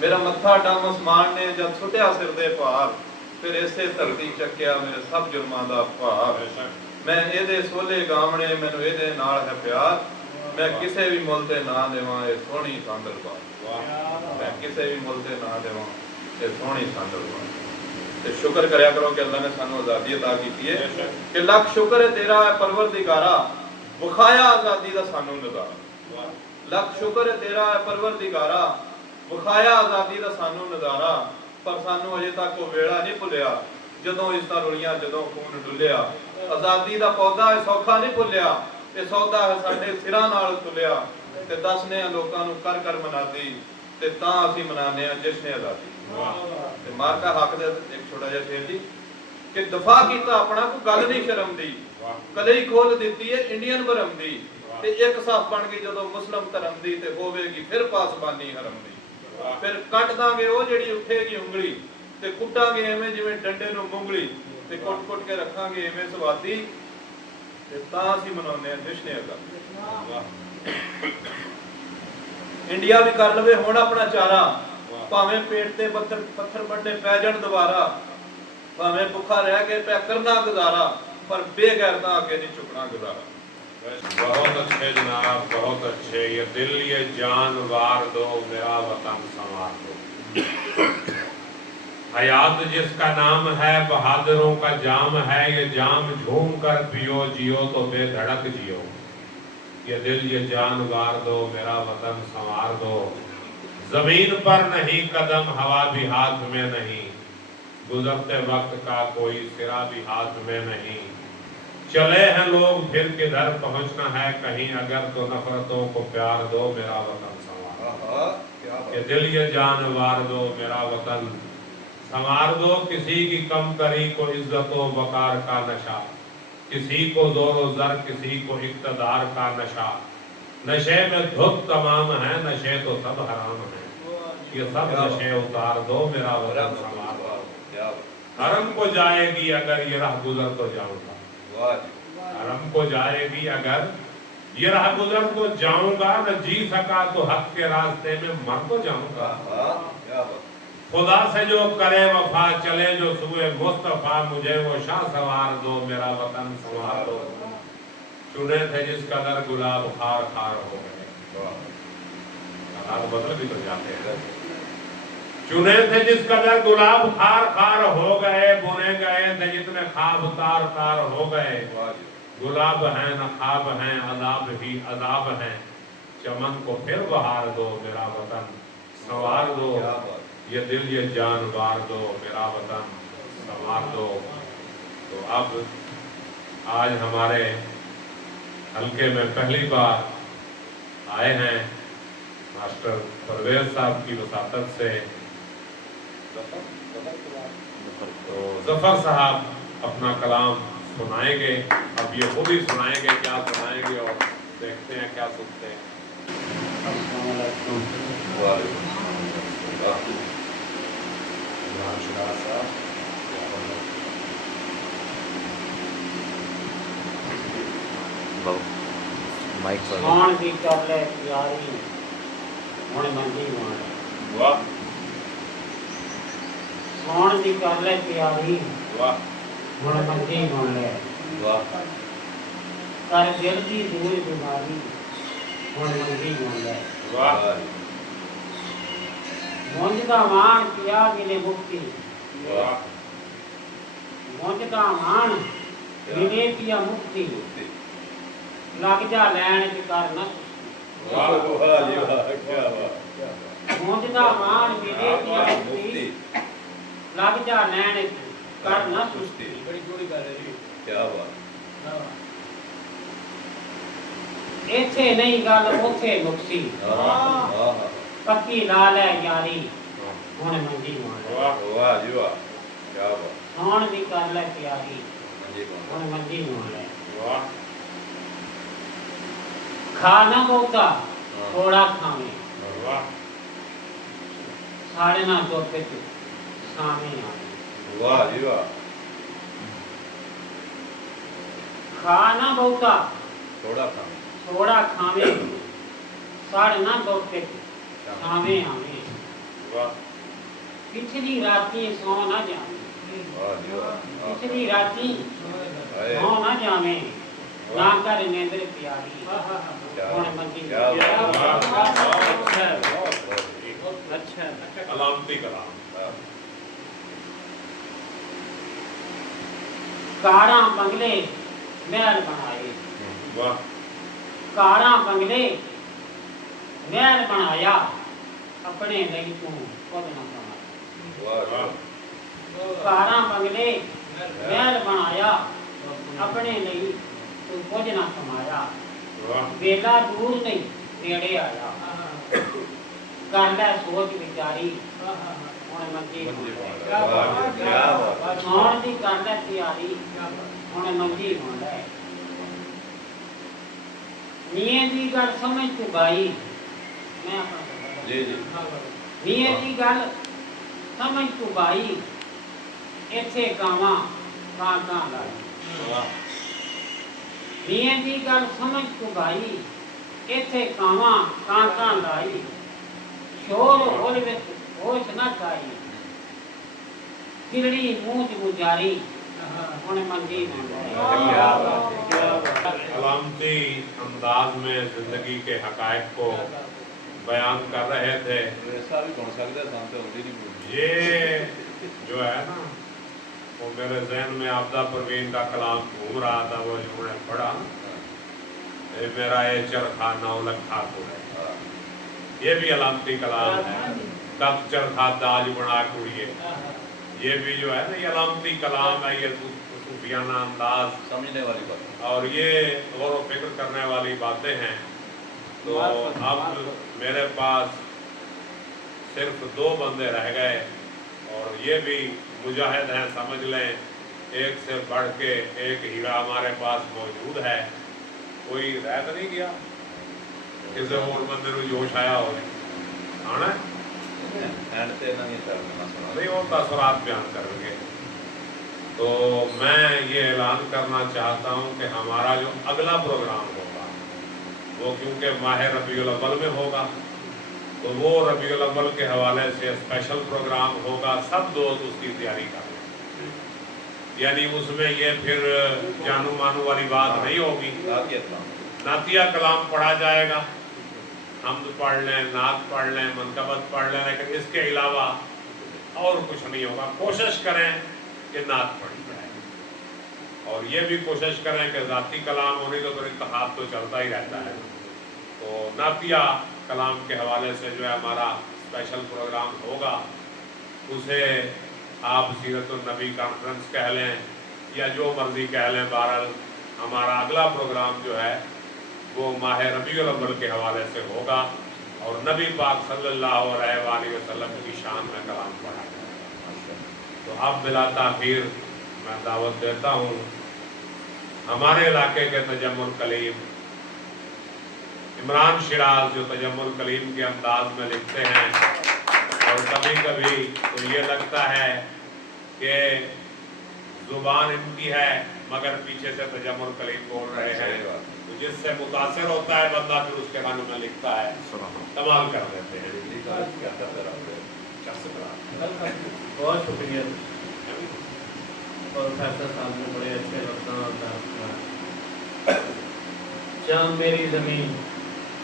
मेरा मत्था डम आसमान ने जद सुटिया सिर दे भार, फिर इसे धरती चक्या मेरे सब जुर्मां दा भार। मैं एदे सोले गावणे मैनू एदे नाल है प्यार। मैं किसे भी मुल ते ना देवां ए सोहणी सांदल बार। मैं किसे भी मुल ते ना देवां ए सोहणी सांदल बार। ते शुक्र करया करो कि अल्लाह ने सानू आजादी अता कीती है। कि लख शुक्र है तेरा है परवरदिगारा, विखाया आजादी दा सानू नज़ारा। लख शुक्र है तेरा है परवरदिगारा, विखाया आजादी दा सानू नज़ारा। पर सानू अजे तक वो वेला नहीं भुलिया ਜਦੋਂ ਇਸ ਰੁਲੀਆਂ ਜਦੋਂ ਖੂਨ ਡੁੱਲਿਆ ਆਜ਼ਾਦੀ ਦਾ ਪੌਦਾ ਇਹ ਸੌਖਾ ਨਹੀਂ ਫੁੱਲਿਆ ਇਹ ਸੌਦਾ ਹੈ ਸਾਡੇ ਸਿਰਾਂ ਨਾਲ ਤੁਲਿਆ ਤੇ ਦੱਸਨੇ ਆ ਲੋਕਾਂ ਨੂੰ ਕਰ ਕਰ ਮਨਾਦੀ ਤੇ ਤਾਂ ਅਸੀਂ ਮਨਾਉਂਦੇ ਆ ਜਸ਼ਨ ਆਜ਼ਾਦੀ ਤੇ ਮਾਰਕਾ ਹੱਕ ਦੇ ਇੱਕ ਛੋਟਾ ਜਿਹਾ ਸ਼ੇਰ ਜੀ ਕਿ ਦਫਾ ਕੀਤਾ ਆਪਣਾ ਕੋਈ ਗੱਲ ਨਹੀਂ ਸ਼ਰਮ ਦੀ ਕਦੇ ਹੀ ਖੋਲ ਦਿੱਤੀ ਹੈ ਇੰਡੀਅਨ ਭਰਮ ਦੀ ਤੇ ਇੱਕ ਸਾਫ ਬਣ ਗਈ ਜਦੋਂ ਮੁਸਲਮ ਧਰਮ ਦੀ ਤੇ ਹੋਵੇਗੀ ਫਿਰ ਪਾਸਬਾਨੀ ਹਰਮ ਦੀ ਫਿਰ ਕੱਟ ਦਾਂਗੇ ਉਹ ਜਿਹੜੀ ਉੱਠੇਗੀ ਉਂਗਲੀ ਤੇ ਕੁੱਟਾਂਗੇ ਐਵੇਂ ਜਿਵੇਂ ਡੰਡੇ ਨੂੰ ਮੁੰਗਲੀ ਤੇ ਕੁੱਟ ਕੇ ਰੱਖਾਂਗੇ ਐਵੇਂ ਸਵਾਦੀ ਤੇ ਤਾਂ ਅਸੀਂ ਮਨਾਉਂਦੇ ਆ ਜਸ਼ਨ ਆਜ਼ਾਦੀ ਇੰਡੀਆ ਵੀ ਕਰ ਲਵੇ ਹੁਣ ਆਪਣਾ ਚਾਰਾ ਭਾਵੇਂ ਪੇਟ ਤੇ ਪੱਥਰ ਵੱਡੇ ਪੈ ਜਾਣ ਦੁਬਾਰਾ ਭਾਵੇਂ ਭੁੱਖਾ ਰਹਿ ਕੇ ਪੈ ਕਰਨਾ ਗੁਜ਼ਾਰਾ ਪਰ ਬੇਗੈਰਤਾ ਅੱਗੇ ਨਹੀਂ ਝੁਕਣਾ ਗੁਜ਼ਾਰਾ बहुत अच्छे जनाब, बहुत अच्छे। ये दिल ये जान वार दो, मेरा वतन संवार दो। हयात जिसका नाम है बहादुरों का जाम है, ये जाम झूम कर पियो, जियो तो बेधड़क जियो। ये दिल ये जान वार दो, मेरा वतन संवार दो। जमीन पर नहीं कदम, हवा भी हाथ में नहीं, गुजरते वक्त का कोई सिरा भी हाथ में नहीं। चले हैं लोग फिर किधर पहुंचना है कहीं, अगर तो नफरतों को प्यार दो, मेरा वतन संवार। ये दिल ये जान वार दो, मेरा वतन संवार दो। किसी की कम करी को इज्जत व वकार का नशा, किसी को जोर जर, किसी को इक्तदार का नशा। नशे में धुत तमाम है, नशे तो सब हराम है, ये सब नशे उतार दो, मेरा वतन संवार दो। हरम को जाएगी अगर ये राह गुजर तो जाऊंगा, हरम को जाएगी अगर ये राह गुजर तो जाऊंगा, न जी सका तो हक के रास्ते में मर तो जाऊंगा। खुदा से जो करे वफा, चले जो सुए मुस्तफा, मुझे वो शाह सवार दो, मेरा वतन संवार दो। चुने थे जिस कदर गुलाब खार खार हो गए, हालात बदल भी तो जाते हैं। चुने थे जिस कदर गुलाब खार खार हो गए, बुने गए थे जितने खाब तार तार हो गए। गुलाब हैं न खाब हैं, अदाब ही अदाब हैं, चमन को फिर बहार दो, मेरा वतन संवार दो। ये दिल ये जान वार दो, मेरा वतन संवार दो। तो अब आज हमारे हल्के में पहली बार आए हैं मास्टर परवेज साहब की वसातत से, तो जफर साहब अपना कलाम सुनाएंगे। अब ये खुद ही सुनाएंगे, क्या सुनाएंगे और देखते हैं क्या सुनते हैं। माइक पर खान की कर ले यारी हुण मंदी मान, वाह खान की कर ले प्यारी वाह हुण मंदी मान ले, वाह कर दिल की दूर बीमारी हुण मंदी मान ले। वाह मुंज का मान पिया मिले मुक्ति, वाह मुंज का मान मिले पिया मुक्ति, लग जा लैन च कर न वाह जी वाह, क्या बात। मुंज का मान मिले पिया मुक्ति, लग जा लैन च कर न सुस्ती। क्या बात। इथे नहीं गल उथे मुक्सी, पक्की ला ले यारी हुण मंदी मान ले। वाह जी वाह, क्या बात। खान भी कर ले प्यारी मंजी मान हुण मंदी मान ले। वाह खाना बहुता थोड़ा खावे, वाह साढ़े ना दो पे सामे आवे। वाह जी वाह। खाना बहुता थोड़ा खाना थोड़ा खावे, साढ़े ना दो पे सामे आवे। वाह पिछली राती सौ ना जावे, वाह जी वाह। पिछली राती हाय, सौ ना जावे, ना कर नेंद्र प्यारी क्या हुण मंदी क्या बात। अच्छा अलामती कलाम। कारा बंगले महल बनाए, वाह कारा बंगले महल बनाया, अपने ਲਈ ਤੂੰ खुद ना बनाया। वाह ਕਾਰਾਂ ਬੰਗਲੇ ਮਹਿਲ ਬਣਾਇਆ ਆਪਣੇ ਲਈ ਤੂੰ ਕੁਝ ਨਾ ਕਮਾਇਆ ਵੇਲਾ ਦੂਰ ਨਹੀਂ ਨੇੜੇ ਆਇਆ ਕਰ ਲੈ ਸੋਚ ਵਿਚਾਰੀ ਹੁਣ ਮੰਜੀ ਖਾਣ ਦੀ ਕਰ ਲੈ ਤਿਆਰੀ ਹੁਣ ਮੰਜੀ ਹੋਣ ਲੈ ਨੀਏ ਦੀ ਗੱਲ ਸਮਝ ਤੂੰ ਬਾਈ ਮੈਂ ਆਪਣਾ ਜੀ ਜੀ ਨੀਏ ਦੀ ਗੱਲ ਸਮਝ ਤੂੰ ਬਾਈ ਇੱਥੇ ਕਾਵਾਂ ਕਾਂ ਲਾਈ ਨੀਏ ਦੀ ਗੱਲ ਸਮਝ ਤੂੰ ਬਾਈ ਇੱਥੇ ਕਾਵਾਂ ਕਾਂ ਲਾਈ ਸ਼ੋਰ ਹੋਲ ਵਿੱਚ ਹੋਸ਼ ਨਾ ਕਾਈ ਕਿਰੜੀ ਮੂੰਹ ਚ ਗੁਜ਼ਾਰੀ ਹੁਣ ਮੰਜੀ अलामती अंदाज में जिंदगी के हकायक को बयान कर रहे थे। ऐसा भी बन सकता है सामने होती नहीं ये जो है ना वो मेरे जहन में आपदा परवीन का कलाम घूम रहा था, वो जो मैंने पढ़ा ये मेरा ये चरखा नौलख ठाकुर है, ये भी अलामती कलाम है। कब चरखा दाज बना कुड़िए, ये भी जो है ना ये अलामती कलाम है, ये सूफियाना अंदाज समझने वाली बात। और ये गौर व फिक्र करने वाली बातें हैं। तो अब मेरे पास सिर्फ 2 बंदे रह गए और ये भी मुजाहिद हैं, समझ लें। एक से बढ़ के एक हीरा हमारे पास मौजूद है। कोई रह तो नहीं गया, किसी और बंदे को जोश आया हो आना नहीं वो तसरात बयान करेंगे। तो मैं ये ऐलान करना चाहता हूँ कि हमारा जो अगला प्रोग्राम होगा वो क्योंकि माह रबीउल अव्वल में होगा, तो वो रबीउल अव्वल के हवाले से स्पेशल प्रोग्राम होगा। सब दोस्त उसकी तैयारी कर लें, यानी उसमें ये फिर जानू मानू वाली बात नहीं होगी। नातिया कलाम पढ़ा जाएगा, हम्द पढ़ लें, नात पढ़ लें, मनकबत पढ़ लें, लेकिन इसके अलावा और कुछ नहीं होगा। कोशिश करें कि नात पढ़ी जाए और ये भी कोशिश करें कि ज़ाती कलाम होने तो फिर इंतखाब तो चलता ही रहता है। तो नातिया कलाम के हवाले से जो है हमारा स्पेशल प्रोग्राम होगा, उसे आप सीरतुन्नबी कॉन्फ्रेंस कह लें या जो मर्जी कह लें। बहरहाल हमारा अगला प्रोग्राम जो है वो माह रबीउल अव्वल के हवाले से होगा और नबी पाक सल्लल्लाहु अलैहि वसल्लम की शान में कलाम पढ़ा जाएगा। तो अब बिला ताखीर मैं दावत देता हूँ हमारे इलाके के तजम्मुल कलीम इमरान शिराज, जो तजम्मुल कलीम के अंदाज में लिखते हैं और कभी कभी तो ये लगता है कि जुबान इनकी है मगर पीछे से तजम्मुल कलीम बोल रहे हैं, तो जिससे मुतासिर होता है बंदा फिर उसके बारे में लिखता है, कमाल कर देते हैं। बहुत शुक्रिया प्रोफेसर साहब ने बड़े अच्छे लफ्ज़ों शाम मेरी ज़मीन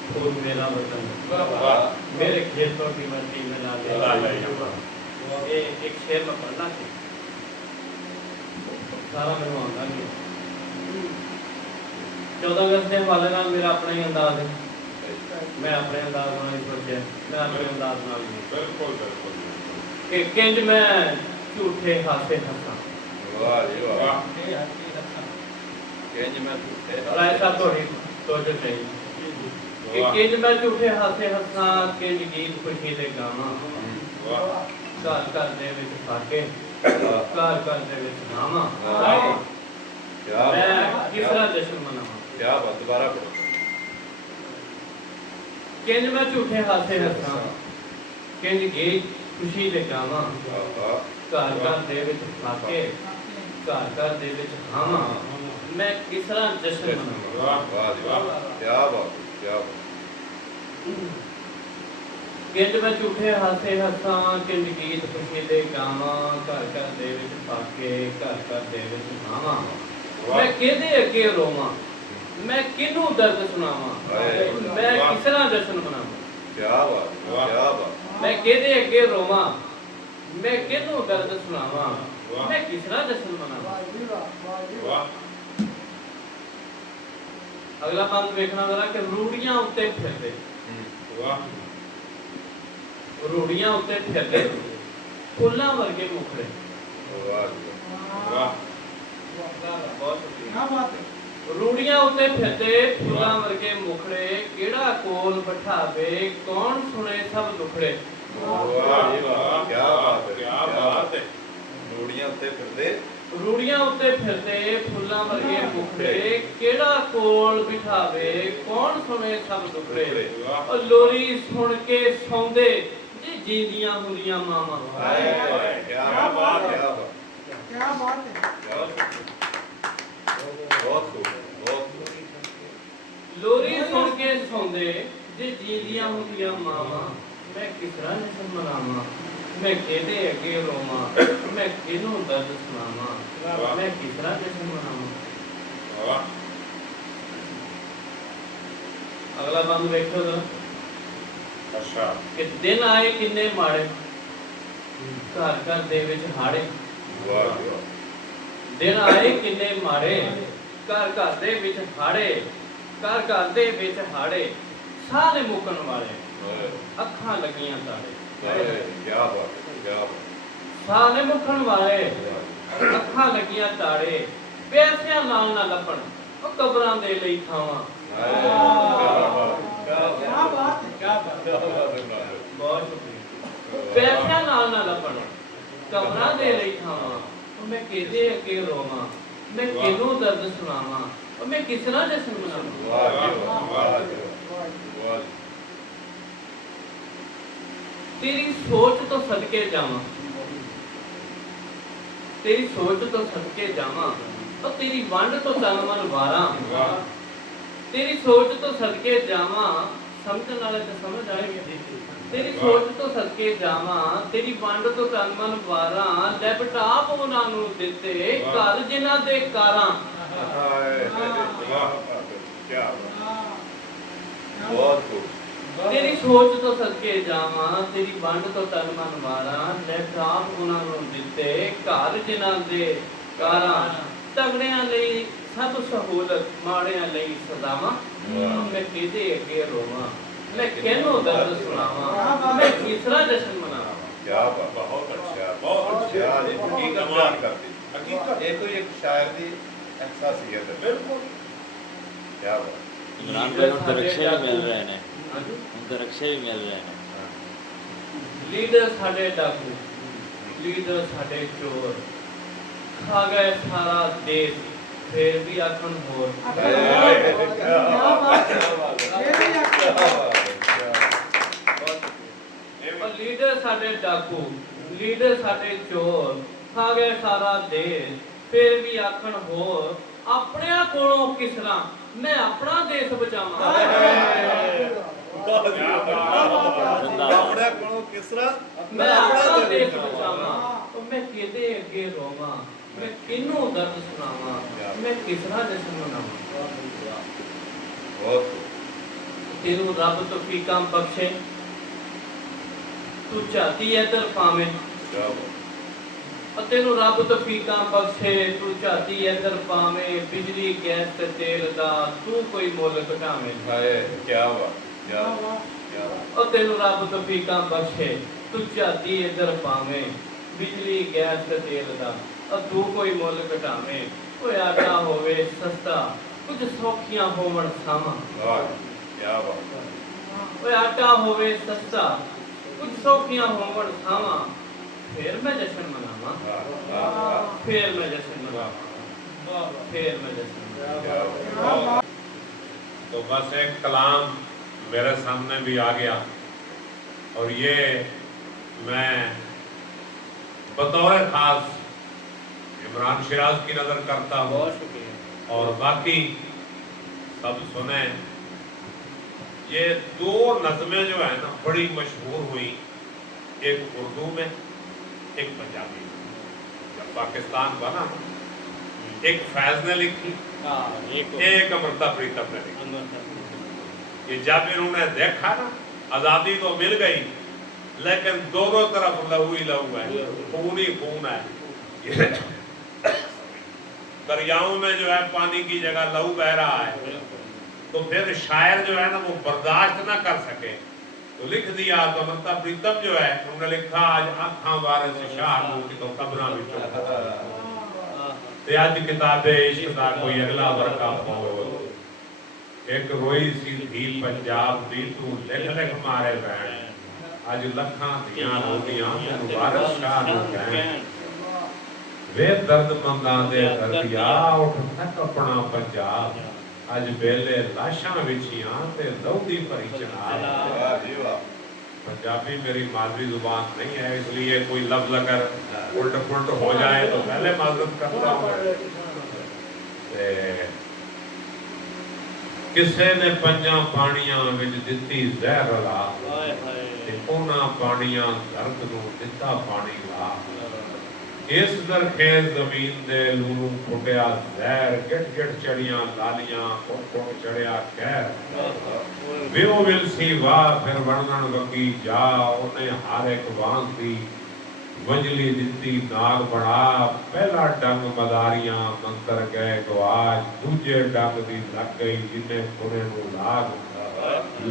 फूल मेरा वतन, मेरे खेतों की मट्टी में डाले। ये एक शेर में पढ़ना चाहिए, सारा मैं आऊँगा नहीं। 14 अगस्त के हवाले नाल मेरा अपना ही अंदाज है, मैं अपने अंदाज नाल ही सोचा, मैं अपने अंदाज नाल ही बिल्कुल बिल्कुल कि किंज मैं झूठे हासे हंसा। वाह जी वाह, किंज मैं और ऐसा थोड़ी सोच चाहिए कि किंज मैं झूठे हासे हंसा, किंज गीत खुशी दे गावां, घर घर दे विच फाके, घर घर दे विच नावां। मैं किस तरह जश्न मनावां? क्या बात, दोबारा पढ़ो। किंज मैं झूठे हासे हंसा, किंज गीत खुशी दे गावां, घर घर दे विच फाके, घर घर दे विच हावां। मैं किस तरह जश्न मनावां? वाह जी वाह, क्या बात, क्या बात। किंज मैं झूठे हासे हंसा, किंज गीत खुशी दे गावां, घर घर दे विच फाके, घर घर दे विच हावां। मैं किहदे अगे रोवां, मैं किनू दर्द सुनावां, मैं किस तरह जश्न मनावां? क्या बात, क्या बात। मैं किहदे अगे रोवां, मैं किनू दर्द सुनावां, मैं किस तरह जश्न मनावां? अगला बात देखना जरा कि रूड़ियां उत्ते फिरदे, रूड़ियां उत्ते फिरदे, फुल्लां वर्गे मुखड़े, ਬਹੁਤ ਸ਼ੁਕਰੀਆ। क्या बात है ਰੂੜੀਆਂ ਉੱਤੇ ਫਿਰਦੇ ਫੁੱਲਾਂ ਵਰਗੇ ਮੁਖੜੇ, ਕਿਹੜਾ ਕੋਲ ਬਿਠਾਵੇ ਕੌਣ ਸੁਣੇ ਸਭ ਦੁਖੜੇ। ਰੂੜੀਆਂ ਉੱਤੇ ਫਿਰਦੇ ਰੂੜੀਆਂ ਉੱਤੇ ਫਿਰਦੇ ਫੁੱਲਾਂ ਵਰਗੇ ਮੁਖੜੇ, ਕਿਹੜਾ ਕੋਲ ਬਿਠਾਵੇ ਕੌਣ ਸੁਣੇ ਸਭ ਦੁਖੜੇ। ਉਹ ਲੋਰੀ ਸੁਣ ਕੇ ਸੌਂਦੇ ਜੇ ਜੀਂਦੀਆਂ ਹੁੰਦੀਆਂ ਮਾਵਾਂ। क्या बात है ਲੋਰੀ ਸੁਣ ਕੇ ਸੌਂਦੇ ਜੇ ਜੀਂਦੀਆਂ ਹੁੰਦੀਆਂ ਮਾਵਾਂ। ਮੈਂ ਕਿਸ ਤਰ੍ਹਾਂ ਜਸ਼ਨ ਮਨਾਵਾਂ, ਮੈਂ ਕਿਹਦੇ ਅੱਗੇ ਰੋਵਾਂ, ਮੈਂ ਕਿਹਨੂੰ ਦਰਦ ਸੁਣਾਵਾਂ, ਮੈਂ ਕਿਸ ਤਰ੍ਹਾਂ ਜਸ਼ਨ ਮਨਾਵਾਂ। ਅਗਲਾ ਬੰਦ ਵੇਖੋ ਜਰਾ। ਅੱਛਾ ਕਿ ਦਿਨ ਆਏ ਕਿੰਨੇ ਮਾੜੇ, ਘਰ ਘਰ ਦੇ ਵਿੱਚ ਹਾੜੇ। ਦਿਨ ਆਏ ਕਿੰਨੇ ਮਾੜੇ, ਘਰ ਘਰ ਦੇ ਵਿੱਚ ਹਾੜੇ, ਘਰ ਘਰ ਦੇ ਵਿੱਚ ਹਾੜੇ। ਸਾਹ ਦੇ ਮੁੱਕਣ ਵਾਲੇ, ਅੱਖਾਂ ਲੱਗੀਆਂ ਤਾੜੇ। ਸਾਹ ਦੇ ਮੁੱਕਣ ਵਾਲੇ, ਅੱਖਾਂ ਲੱਗੀਆਂ ਤਾੜੇ। ਪੈਸਿਆਂ ਨਾਲ ਨਾ ਲੱਭਣ ਉਹ ਕਬਰਾਂ ਦੇ ਲਈ ਥਾਵਾਂ। क्या बात है ਬਹੁਤ ਸ਼ੁਕਰੀਆ। ਪੈਸਿਆਂ ਨਾਲ ਨਾ ਲੱਭਣ ਕਬਰਾਂ ਦੇ ਲਈ ਥਾਵਾਂ। ਉਹ ਮੈਂ ਕਿਹਦੇ ਅੱਗੇ ਰੋਵਾਂ, ਮੈਂ ਕਿਹਨੂੰ ਦਰਦ ਸੁਣਾਵਾਂ, ਉਹ ਮੈਂ ਕਿਸ ਤਰ੍ਹਾਂ ਜਸ਼ਨ ਮਨਾਵਾਂ। ਤੇਰੀ ਸੋਚ ਤੋਂ ਸਦਕੇ ਜਾਵਾਂ, ਤੇਰੀ ਸੋਚ ਤੋਂ ਸਦਕੇ ਜਾਵਾਂ। ਉਹ ਤੇਰੀ ਵੰਡ ਤੋਂ ਤਨ ਮਨ ਵਾਰਾਂ। ਤੇਰੀ ਸੋਚ ਤੋਂ ਸਦਕੇ ਜਾਵਾਂ, ਸਮਝਣ ਵਾਲੇ ਤਾਂ ਸਮਝ ਆਏਗੇ। ਤੇਰੀ ਸੋਚ ਤੋਂ ਸਦਕੇ ਜਾਵਾਂ, ਤੇਰੀ ਵੰਡ ਤੋਂ ਤਨ ਮਨ ਵਾਰਾਂ। ਲੈਪਟਾਪ ਉਹਨਾਂ ਨੂੰ ਦਿੱਤੇ ਘਰ ਜਿਨ੍ਹਾਂ ਦੇ ਕਾਰਾਂ। ਤੇਰੀ ਸੋਚ ਤੋਂ ਸਦਕੇ ਜਾਵਾਂ, ਤੇਰੀ ਵੰਡ ਤੋਂ ਤਨ ਮਨ ਵਾਰਾਂ। ਲੈਪਟਾਪ ਉਹਨਾਂ ਨੂੰ ਦਿੱਤੇ ਘਰ ਜਿਨ੍ਹਾਂ ਦੇ ਕਾਰਾਂ। ਤਗੜਿਆਂ ਲਈ ਸਭ ਸਹੂਲਤ, ਮਾੜਿਆਂ ਲਈ ਸਜ਼ਾਵਾਂ। ਮੈਂ ਕਿਹਦੇ ਅੱਗੇ ਰੋਵਾਂ, ਮੈਂ ਕਿਹਨੂੰ ਦਰਦ ਸੁਣਾਵਾਂ, ਮੈਂ ਕਿਸ ਤਰ੍ਹਾਂ ਜਸ਼ਨ ਮਨਾਵਾਂ। ਇਹ ਕੋਈ ਇੱਕ ਸ਼ਾਇਰ ਦੀ ਅਹਿਸਾਸੀਅਤ ਹੈ। ਬਿਲਕੁਲ इमरान भाई ਹੁਣ ਦਰਖਸ਼ੇ ਵੀ ਮਿਲ ਰਹੇ ਨੇ, ਹੁਣ ਦਰਖਸ਼ੇ ਵੀ ਮਿਲ ਰਹੇ ਨੇ। ਲੀਡਰ ਸਾਡੇ ਡਾਕੂ, ਲੀਡਰ ਸਾਡੇ ਚੋਰ, ਖਾ ਗਏ ਸਾਰਾ ਦੇਸ਼ ਫੇਰ ਵੀ ਆਖਣ ਹੋਰ। ਲੀਡਰ ਸਾਡੇ ਡਾਕੂ, ਲੀਡਰ ਸਾਡੇ ਚੋਰ, ਖਾ ਗਏ ਸਾਰਾ ਦੇਸ਼ ਫੇਰ ਵੀ ਆਖਣ ਹੋਰ। ਆਪਣਿਆਂ ਕੋਲੋਂ ਕਿਸ ਤਰ੍ਹਾਂ ਮੈਂ ਆਪਣਾ ਦੇਸ਼ ਬਚਾਵਾਂ। ਆਪਣੇ ਕੋਲੋਂ ਕਿਸ ਤਰ੍ਹਾਂ ਮੈਂ ਆਪਣਾ ਦੇਸ਼ ਬਚਾਵਾਂ। ਉਹ ਮੈਂ ਕਿਹਦੇ ਅੱਗੇ ਰੋਵਾਂ, ਮੈਂ ਕਿਹਨੂੰ ਦਰਦ ਸੁਣਾਵਾਂ, ਮੈਂ ਕਿਸ ਤਰ੍ਹਾਂ ਜਸ਼ਨ ਮਨਾਵਾਂ। ਤੈਨੂੰ ਰੱਬ ਤੌਫੀਕਾਂ ਬਖਸ਼ੇ, ਤੂੰ ਝਾਤੀ ਇੱਧਰ ਪਾਵੇਂ। ਤੈਨੂੰ ਰੱਬ ਤੌਫੀਕਾਂ ਬਖਸ਼ੇ, ਤੂੰ ਝਾਤੀ ਇੱਧਰ ਪਾਵੇਂ। ਬਿਜਲੀ ਗੈਸ ਤੇ ਤੇਲ ਦਾ ਤੂੰ ਕੋਈ ਮੁੱਲ ਘਟਾਵੇਂ। ਉਹ ਤੈਨੂੰ ਰੱਬ ਤੌਫੀਕਾਂ ਬਖਸ਼ੇ, ਤੂੰ ਝਾਤੀ ਇੱਧਰ ਪਾਵੇਂ। ਬਿਜਲੀ ਗੈਸ ਤੇ ਤੇਲ ਦਾ ਤੂੰ ਕੋਈ ਮੁੱਲ ਘਟਾਵੇਂ। ਓਏ ਆਟਾ ਹੋਵੇ ਸਸਤਾ, ਕੁਝ ਸੌਖੀਆਂ ਹੋਵਣ ਸਾਵਾਂ। ਓਏ ਆਟਾ ਹੋਵੇ ਸਸਤਾ, ਕੁਝ ਸੌਖੀਆਂ ਹੋਵਣ ਸਾਵਾਂ। ਫਿਰ ਮੈਂ ਜਸ਼ਨ ਮਨਾਵਾਂ, ਫਿਰ मैं जश्न मनावां, फिर मैं जश्न मनावां। तो बस एक कलाम मेरे सामने भी आ गया और ये मैं बतौर खास इमरान शिराज की नज़र करता हूँ। बहुत शुक्रिया। और बाकी सब सुने। ये दो नज़में जो है ना बड़ी मशहूर हुई, एक उर्दू में एक पंजाबी में। जब पाकिस्तान बना एक फैज ने लिखी, एक अमृता प्रीतम ने लिखी। ये जब इन्होंने देखा ना आज़ादी तो मिल गई लेकिन दोनों तरफ लहू ही लहू है, खून ही खून है। दरियाओं में जो है पानी की जगह लहू बह रहा है, तो फिर शायर जो है ना वो बर्दाश्त ना कर सके तो लिख दिया तो मतलब प्रीतम जो है उन्होंने लिखा आज आखा वारिस शाह को कि तो कब्रां विचों ते अज किताबे इश्क दा कोई अगला वर्का पाओ एक रोई सी धी पंजाब दी तू लिख लिख मारे बैन अज लखां धियां रोंदियां मैनू वारिस शाह नूं कहण वे दर्दमंदां दे दर्दिया उठ तक अपना पंजाब अज बेले लाशां विछियां ते लौदी भरी चनाब पंजाबी मेरी मादरी जुबान नहीं है इसलिए कोई लफ्ज अगर उल्ट पुल्ट हो जाए तो पहले माजरत करता हूं किसे ने पंजा पानियां विच दित्ती जहर ला ते उन्हां पानियां दर्द नूं दित्ता पानी ला इस दरखेज जमीन दे लूनू फुटिया जहर गिट गिट चढ़ियां लालियां कोट चढ़िया खैर विओ विल सी वाह फिर वर्णन वगी जा उन्हें हर एक बांस दी वंजली दित्ती नाग बड़ा पहला डंग मदारियां मंतर गए गवाच दूजे डंग दी लग गई जिन्हें पुरे नू लाग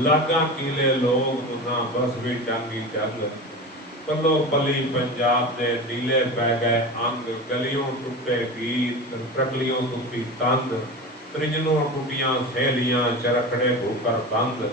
लागा कीले लोग उन्हां बस भी डंगी डंग पलो पली पंजाब दे नीले पै गए अंग गलियों टुटे गीत प्रगलियों टुटी तंद त्रिजनों टुटियां सहेलियां चरखड़े भूकर बंद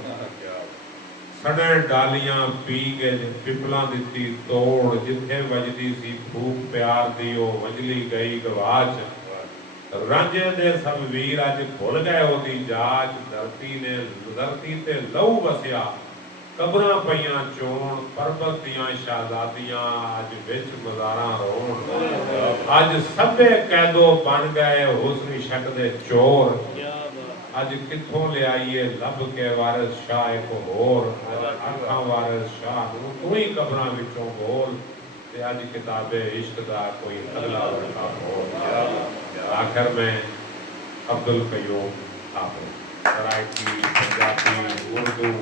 सड़े डालियां पी गए पिपलां दित्ती तोड़ जिथे वजदी सी फूक प्यार दी ओ वजली गई गवाच रांझे दे सब वीर अज भुल गए ओदी जाच धरती ते लहू वसिया कबरां पईयां चोण परबत दियां शहजादियां अज विच मज़ारां रोण अज सभे कैदो बन गए हुस्न शक दे चोर अज किथों ले आईए लब के वारिस शाह एक होर आखां वारिस शाह नूं तू ही कबरां विचों बोल ते अज किताबे इश्क दा कोई अगला वर्का होर आखिर में अब्दुल कयूम हाफिज़ सराइकी पंजाबी उर्दू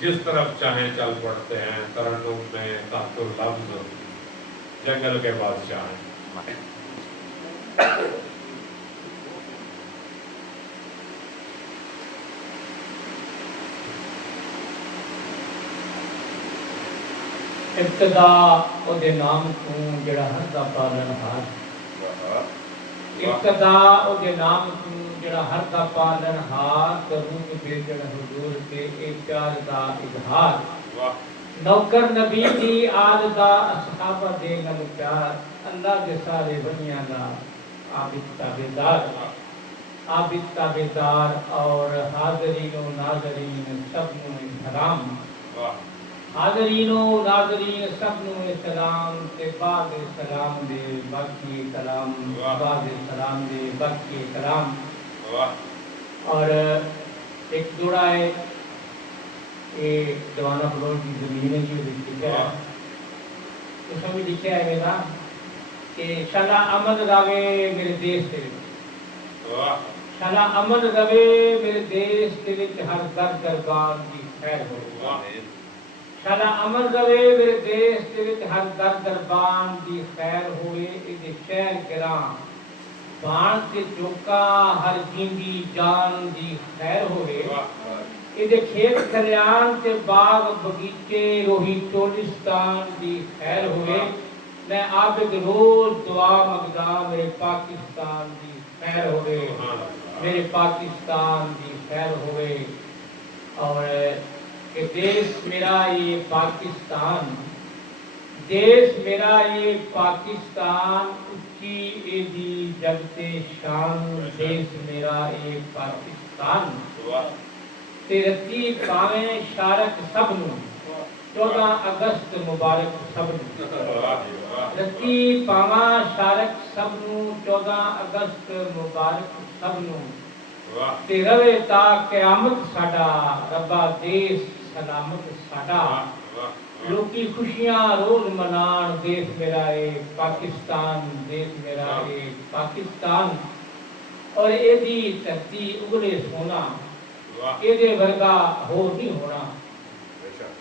जिस तरफ चाहे चल पड़ते हैं तरन्नुम में तातुल लफ्ज जंगल के बादशाह हैं इब्तदा ओदे नाम तू जड़ा हर दा पालनहार इब्तदा ओदे नाम तू जड़ा हर दा पालनहार दरूद भेजण हुजूर ते ए प्यार दा इजहार नौकर नबी दी आद दा असहाबा दे नल प्यार अल्लाह दे सारे बनियां दा आबिद ताबेदार और हाज़रीन व नाज़रीन सब नूं इहतराम हाज़रीन व नाज़रीन सब नूं इहतराम ते बाद सलाम दे बाकी कलाम बाद सलाम दे बाकी कलाम और एक जोड़ा है ये जवाना फलों की ज़मीन है जो लिखा है उसमें भी लिखा है मेरा कि शाला अमन रवे मेरे देश से शाला अमन रवे मेरे देश के लिए हर दर दरबार की खैर हो शाला अमन रवे मेरे देश के लिए हर दर दरबार की खैर होए इस शहर गिरा बाण से चौका हर जिंदी जान दी खैर होवे इदे खेत खलियान ते बाग बगीचे रोही टोलिस्तान दी खैर होवे मैं आबिद रोज दुआ मंगदा मेरे पाकिस्तान दी खैर होवे मेरे पाकिस्तान दी खैर होवे और कि देश मेरा ये पाकिस्तान देश मेरा ये पाकिस्तान उसकी एदी जगते शान देश मेरा ये पाकिस्तान तेरती पावे शारक सब नूं 14 अगस्त मुबारक सब नूं रती पावा शारक सब नूं 14 अगस्त मुबारक सब नूं ते रवे ता क़यामत साडा रब्बा देश सलामत साडा लोकी खुशियां रोज मनान देश मेरा ये पाकिस्तान देश मेरा ये पाकिस्तान और एदी धरती उगले सोना एदे वर्गा होर नहीं होना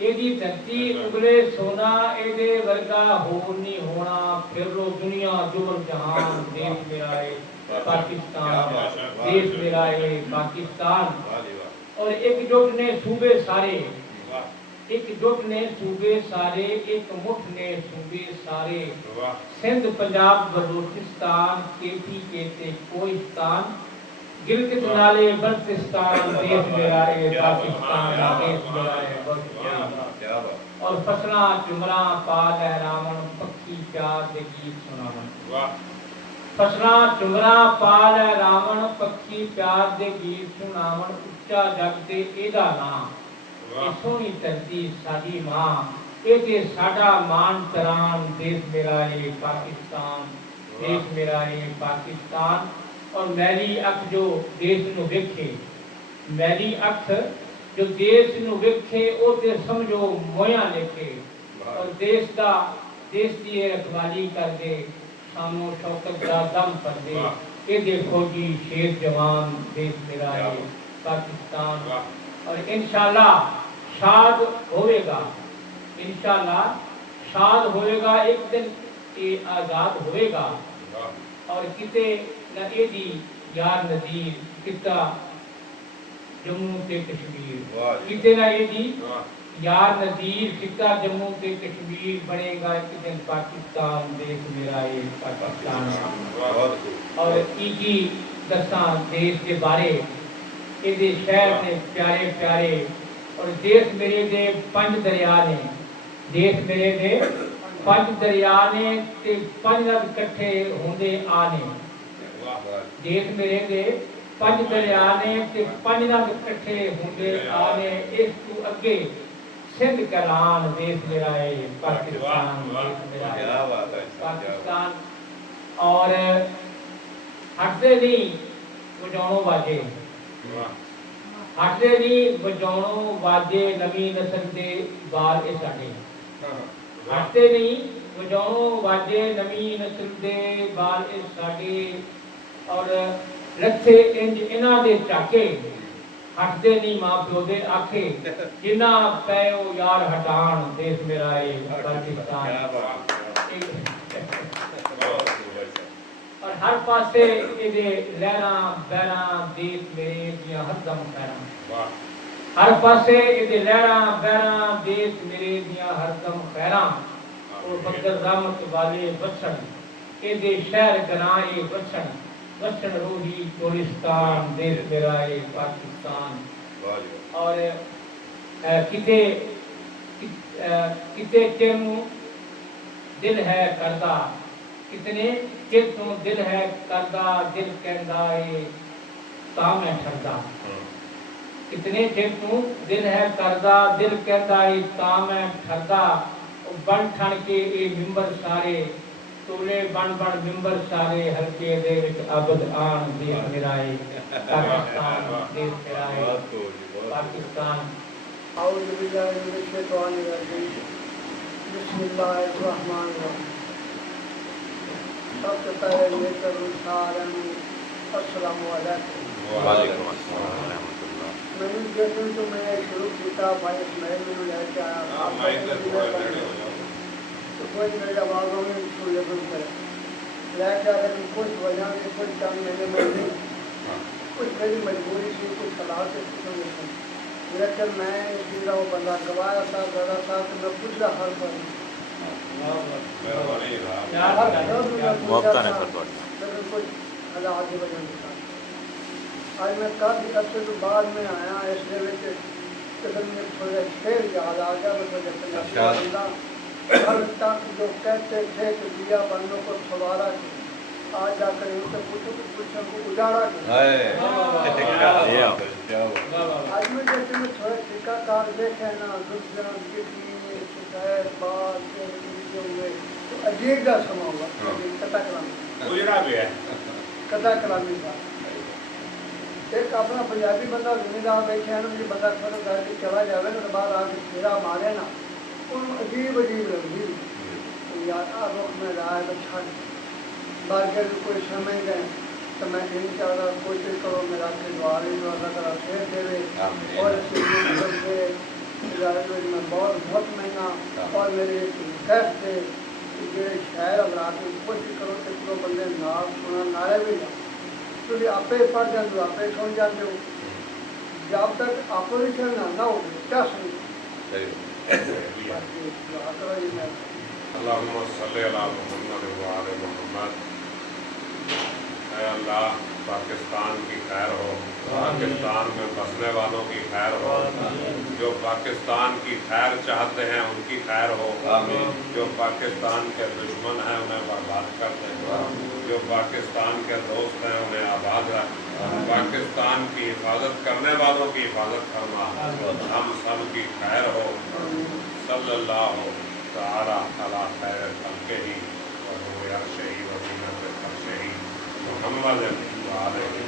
एदी धरती उगले सोना एदे वर्गा होर नहीं होना फिर लो दुनिया जोर जहान देश मेरा ये पाकिस्तान देश मेरा ये पाकिस्तान और एकजुट ने सूबे सारे एकजुट ने सूबे सारे, एक मुठ ने सूबे सारे, सिंध पंजाब बलूचिस्तान, केपी केते कोहिस्तान, गिलगित नाले बल्तिस्तान, देश मेरा ये पाकिस्तान, देश मेरा ये बल्तिस्तान। और फसला चुमरा पा लहरावन, पक्षी प्यार दे गीत सुनावन। फसला चुमरा पा लहरावन, पक्षी प्यार दे गीत सुनावन, उच्चा जग ते एदा नाम, ये सोनी धरती साडी मां, ये ते साडा मान तरान, देश मेरा ये पाकिस्तान, देश मेरा ये पाकिस्तान। और मैली अख जो देश नूं वेखे, मैली अख जो देश नूं वेखे, ओ ते समझो मोया लेखे, और देश दी रखवाली कर दे, सानू शौकत दा दम पर दे, ये देखो जी शेर जवान, देश मेरा ये पाकिस्तान। और इंशाल्लाह शाद होएगा, इंशाल्लाह शाद होएगा, एक दिन ये आजाद होएगा। और किते न एदी यार नजीर, किता जम्मू ते कश्मीर, किते ना एदी यार नजीर, किता जम्मू ते कश्मीर, बनेगा एक दिन पाकिस्तान, देश मेरा ये पाकिस्तान। और इकी दसा देश के बारे, ये शहर ने प्यारे प्यारे, और देश मेरे दे 5 दरिया ने, देश मेरे दे 5 दरिया ने ते 5 नद इकट्ठे होंदे आने, देश मेरे दे 5 दरिया ने ते 5 नद इकट्ठे होंदे आने। इस तू अगे सिंध करान, देश मेरा है पाकिस्तान, देश मेरा है पाकिस्तान। और हटते नहीं बजाओ बाजे, हटते नहीं बजाओ बाजे, नवी नस्ल दे बाल ए साडे, हटते नहीं बजाओ बाजे, नवी नस्ल दे बाल ए साडे। और रथे इंज इन्हां दे झाके, हटते नहीं मां प्यो दे आखे, जिन्ना पैओ यार हटान, देश मेरा है पाकिस्तान। और हर पासे इहदे लहरां बहरां, देश मेरे दियां हरदम खैरां, हर पासे इहदे लहरां बहरां, देश मेरे दियां हरदम खैरां। और बदर रहमत वाले बसन, इहदे शहर ग्रां ए बसन, बसन रूही टूरिस्तान, देश मेरा ये पाकिस्तान। और किते किते चिर नूं दिल है करदा, कितने चिर तू दिल है करदा, दिल कहंदा ए तां मैं ठरदा, कितने चिर तू दिल है करदा, दिल कहंदा ए तां मैं ठरदा। बन ठण के ए मिंबर सारे, तोले बन बन मिंबर सारे, हल्के दे विच अबद आन, देश मेरा ए पाकिस्तान, देश मेरा ए पाकिस्तान। औज़ु बिल्लाहि मिनश शैतानिर रजीम, बिस्मिल्लाहिर रहमानिर रहीम। सबसे पहले लेकर सारे अस्सलामु अलैकुम। वालेकुम अस्सलाम व रहमतुल्लाह। मैंने जैसे तो मैं शुरू किया भाई इसमाइल में लेके आया, तो कोई मेरी आवाज़ों में इसको लेकर करे लेके आया, लेकिन कुछ वजह से कुछ काम मैंने नहीं, कुछ मेरी मजबूरी से कुछ सलाह से कुछ, लेकिन मैं इसलिए वो बंदा गवाया था ज़रा था, तो मैं पूछ रहा हर पर कुछ हालात की वजह से। आज मैं काफ़ी अर्से तो बाद में आया, इसलिए फिर में थोड़े शेर याद आ गया, मैं हर तक जो कहते थे कि दिया बनों को सवारा के, आज जाकर उनसे पूछो कि कुछ हमको उजाड़ा आज में जैसे में थोड़े टीकाकार देखे ना, दूसरा शिकायत बात हुए तो अजीब का समा हुआ, कथा कलामी कथा कलामी का एक अपना पंजाबी बंदा जिम्मेदार बैठे हैं, मुझे बंदा थोड़ा घर के चला जाए ना, बाहर आके फेरा मारे ना, उन अजीब अजीब लगी यार रुख में रहा है अच्छा बारगें कोई समझ गए, तो मैं इंशाअल्लाह कोशिश करो मेरा के दुआ करा शेर देवे और मैं बहुत महंगा और मेरे कैफ थे जो शहर अमरात में कोशिश करो कि तो बंदे नाम सुना नारे भी तुम आपे पढ़ जाते हो, आपे सुन जाते हो, जब तक ऑपरेशन ना हो क्या सुन अल्लाहुम्मा सल्ली अला मुहम्मद व आले मुहम्मद। ऐ अल्लाह पाकिस्तान की खैर हो, पाकिस्तान में बसने वालों की खैर हो, जो पाकिस्तान की खैर चाहते हैं उनकी खैर हो, जो पाकिस्तान के दुश्मन हैं उन्हें बर्बाद कर दे, जो पाकिस्तान के दोस्त हैं उन्हें आबाद रख, पाकिस्तान की हिफाजत करने वालों की हिफाजत फरमा, हम सब की खैर हो। सल्लल्लाहु ताला अला खैर खल्क़िही व नूरि अर्शिही व ज़ीनति अर्शिही मुहम्मद व आलिहि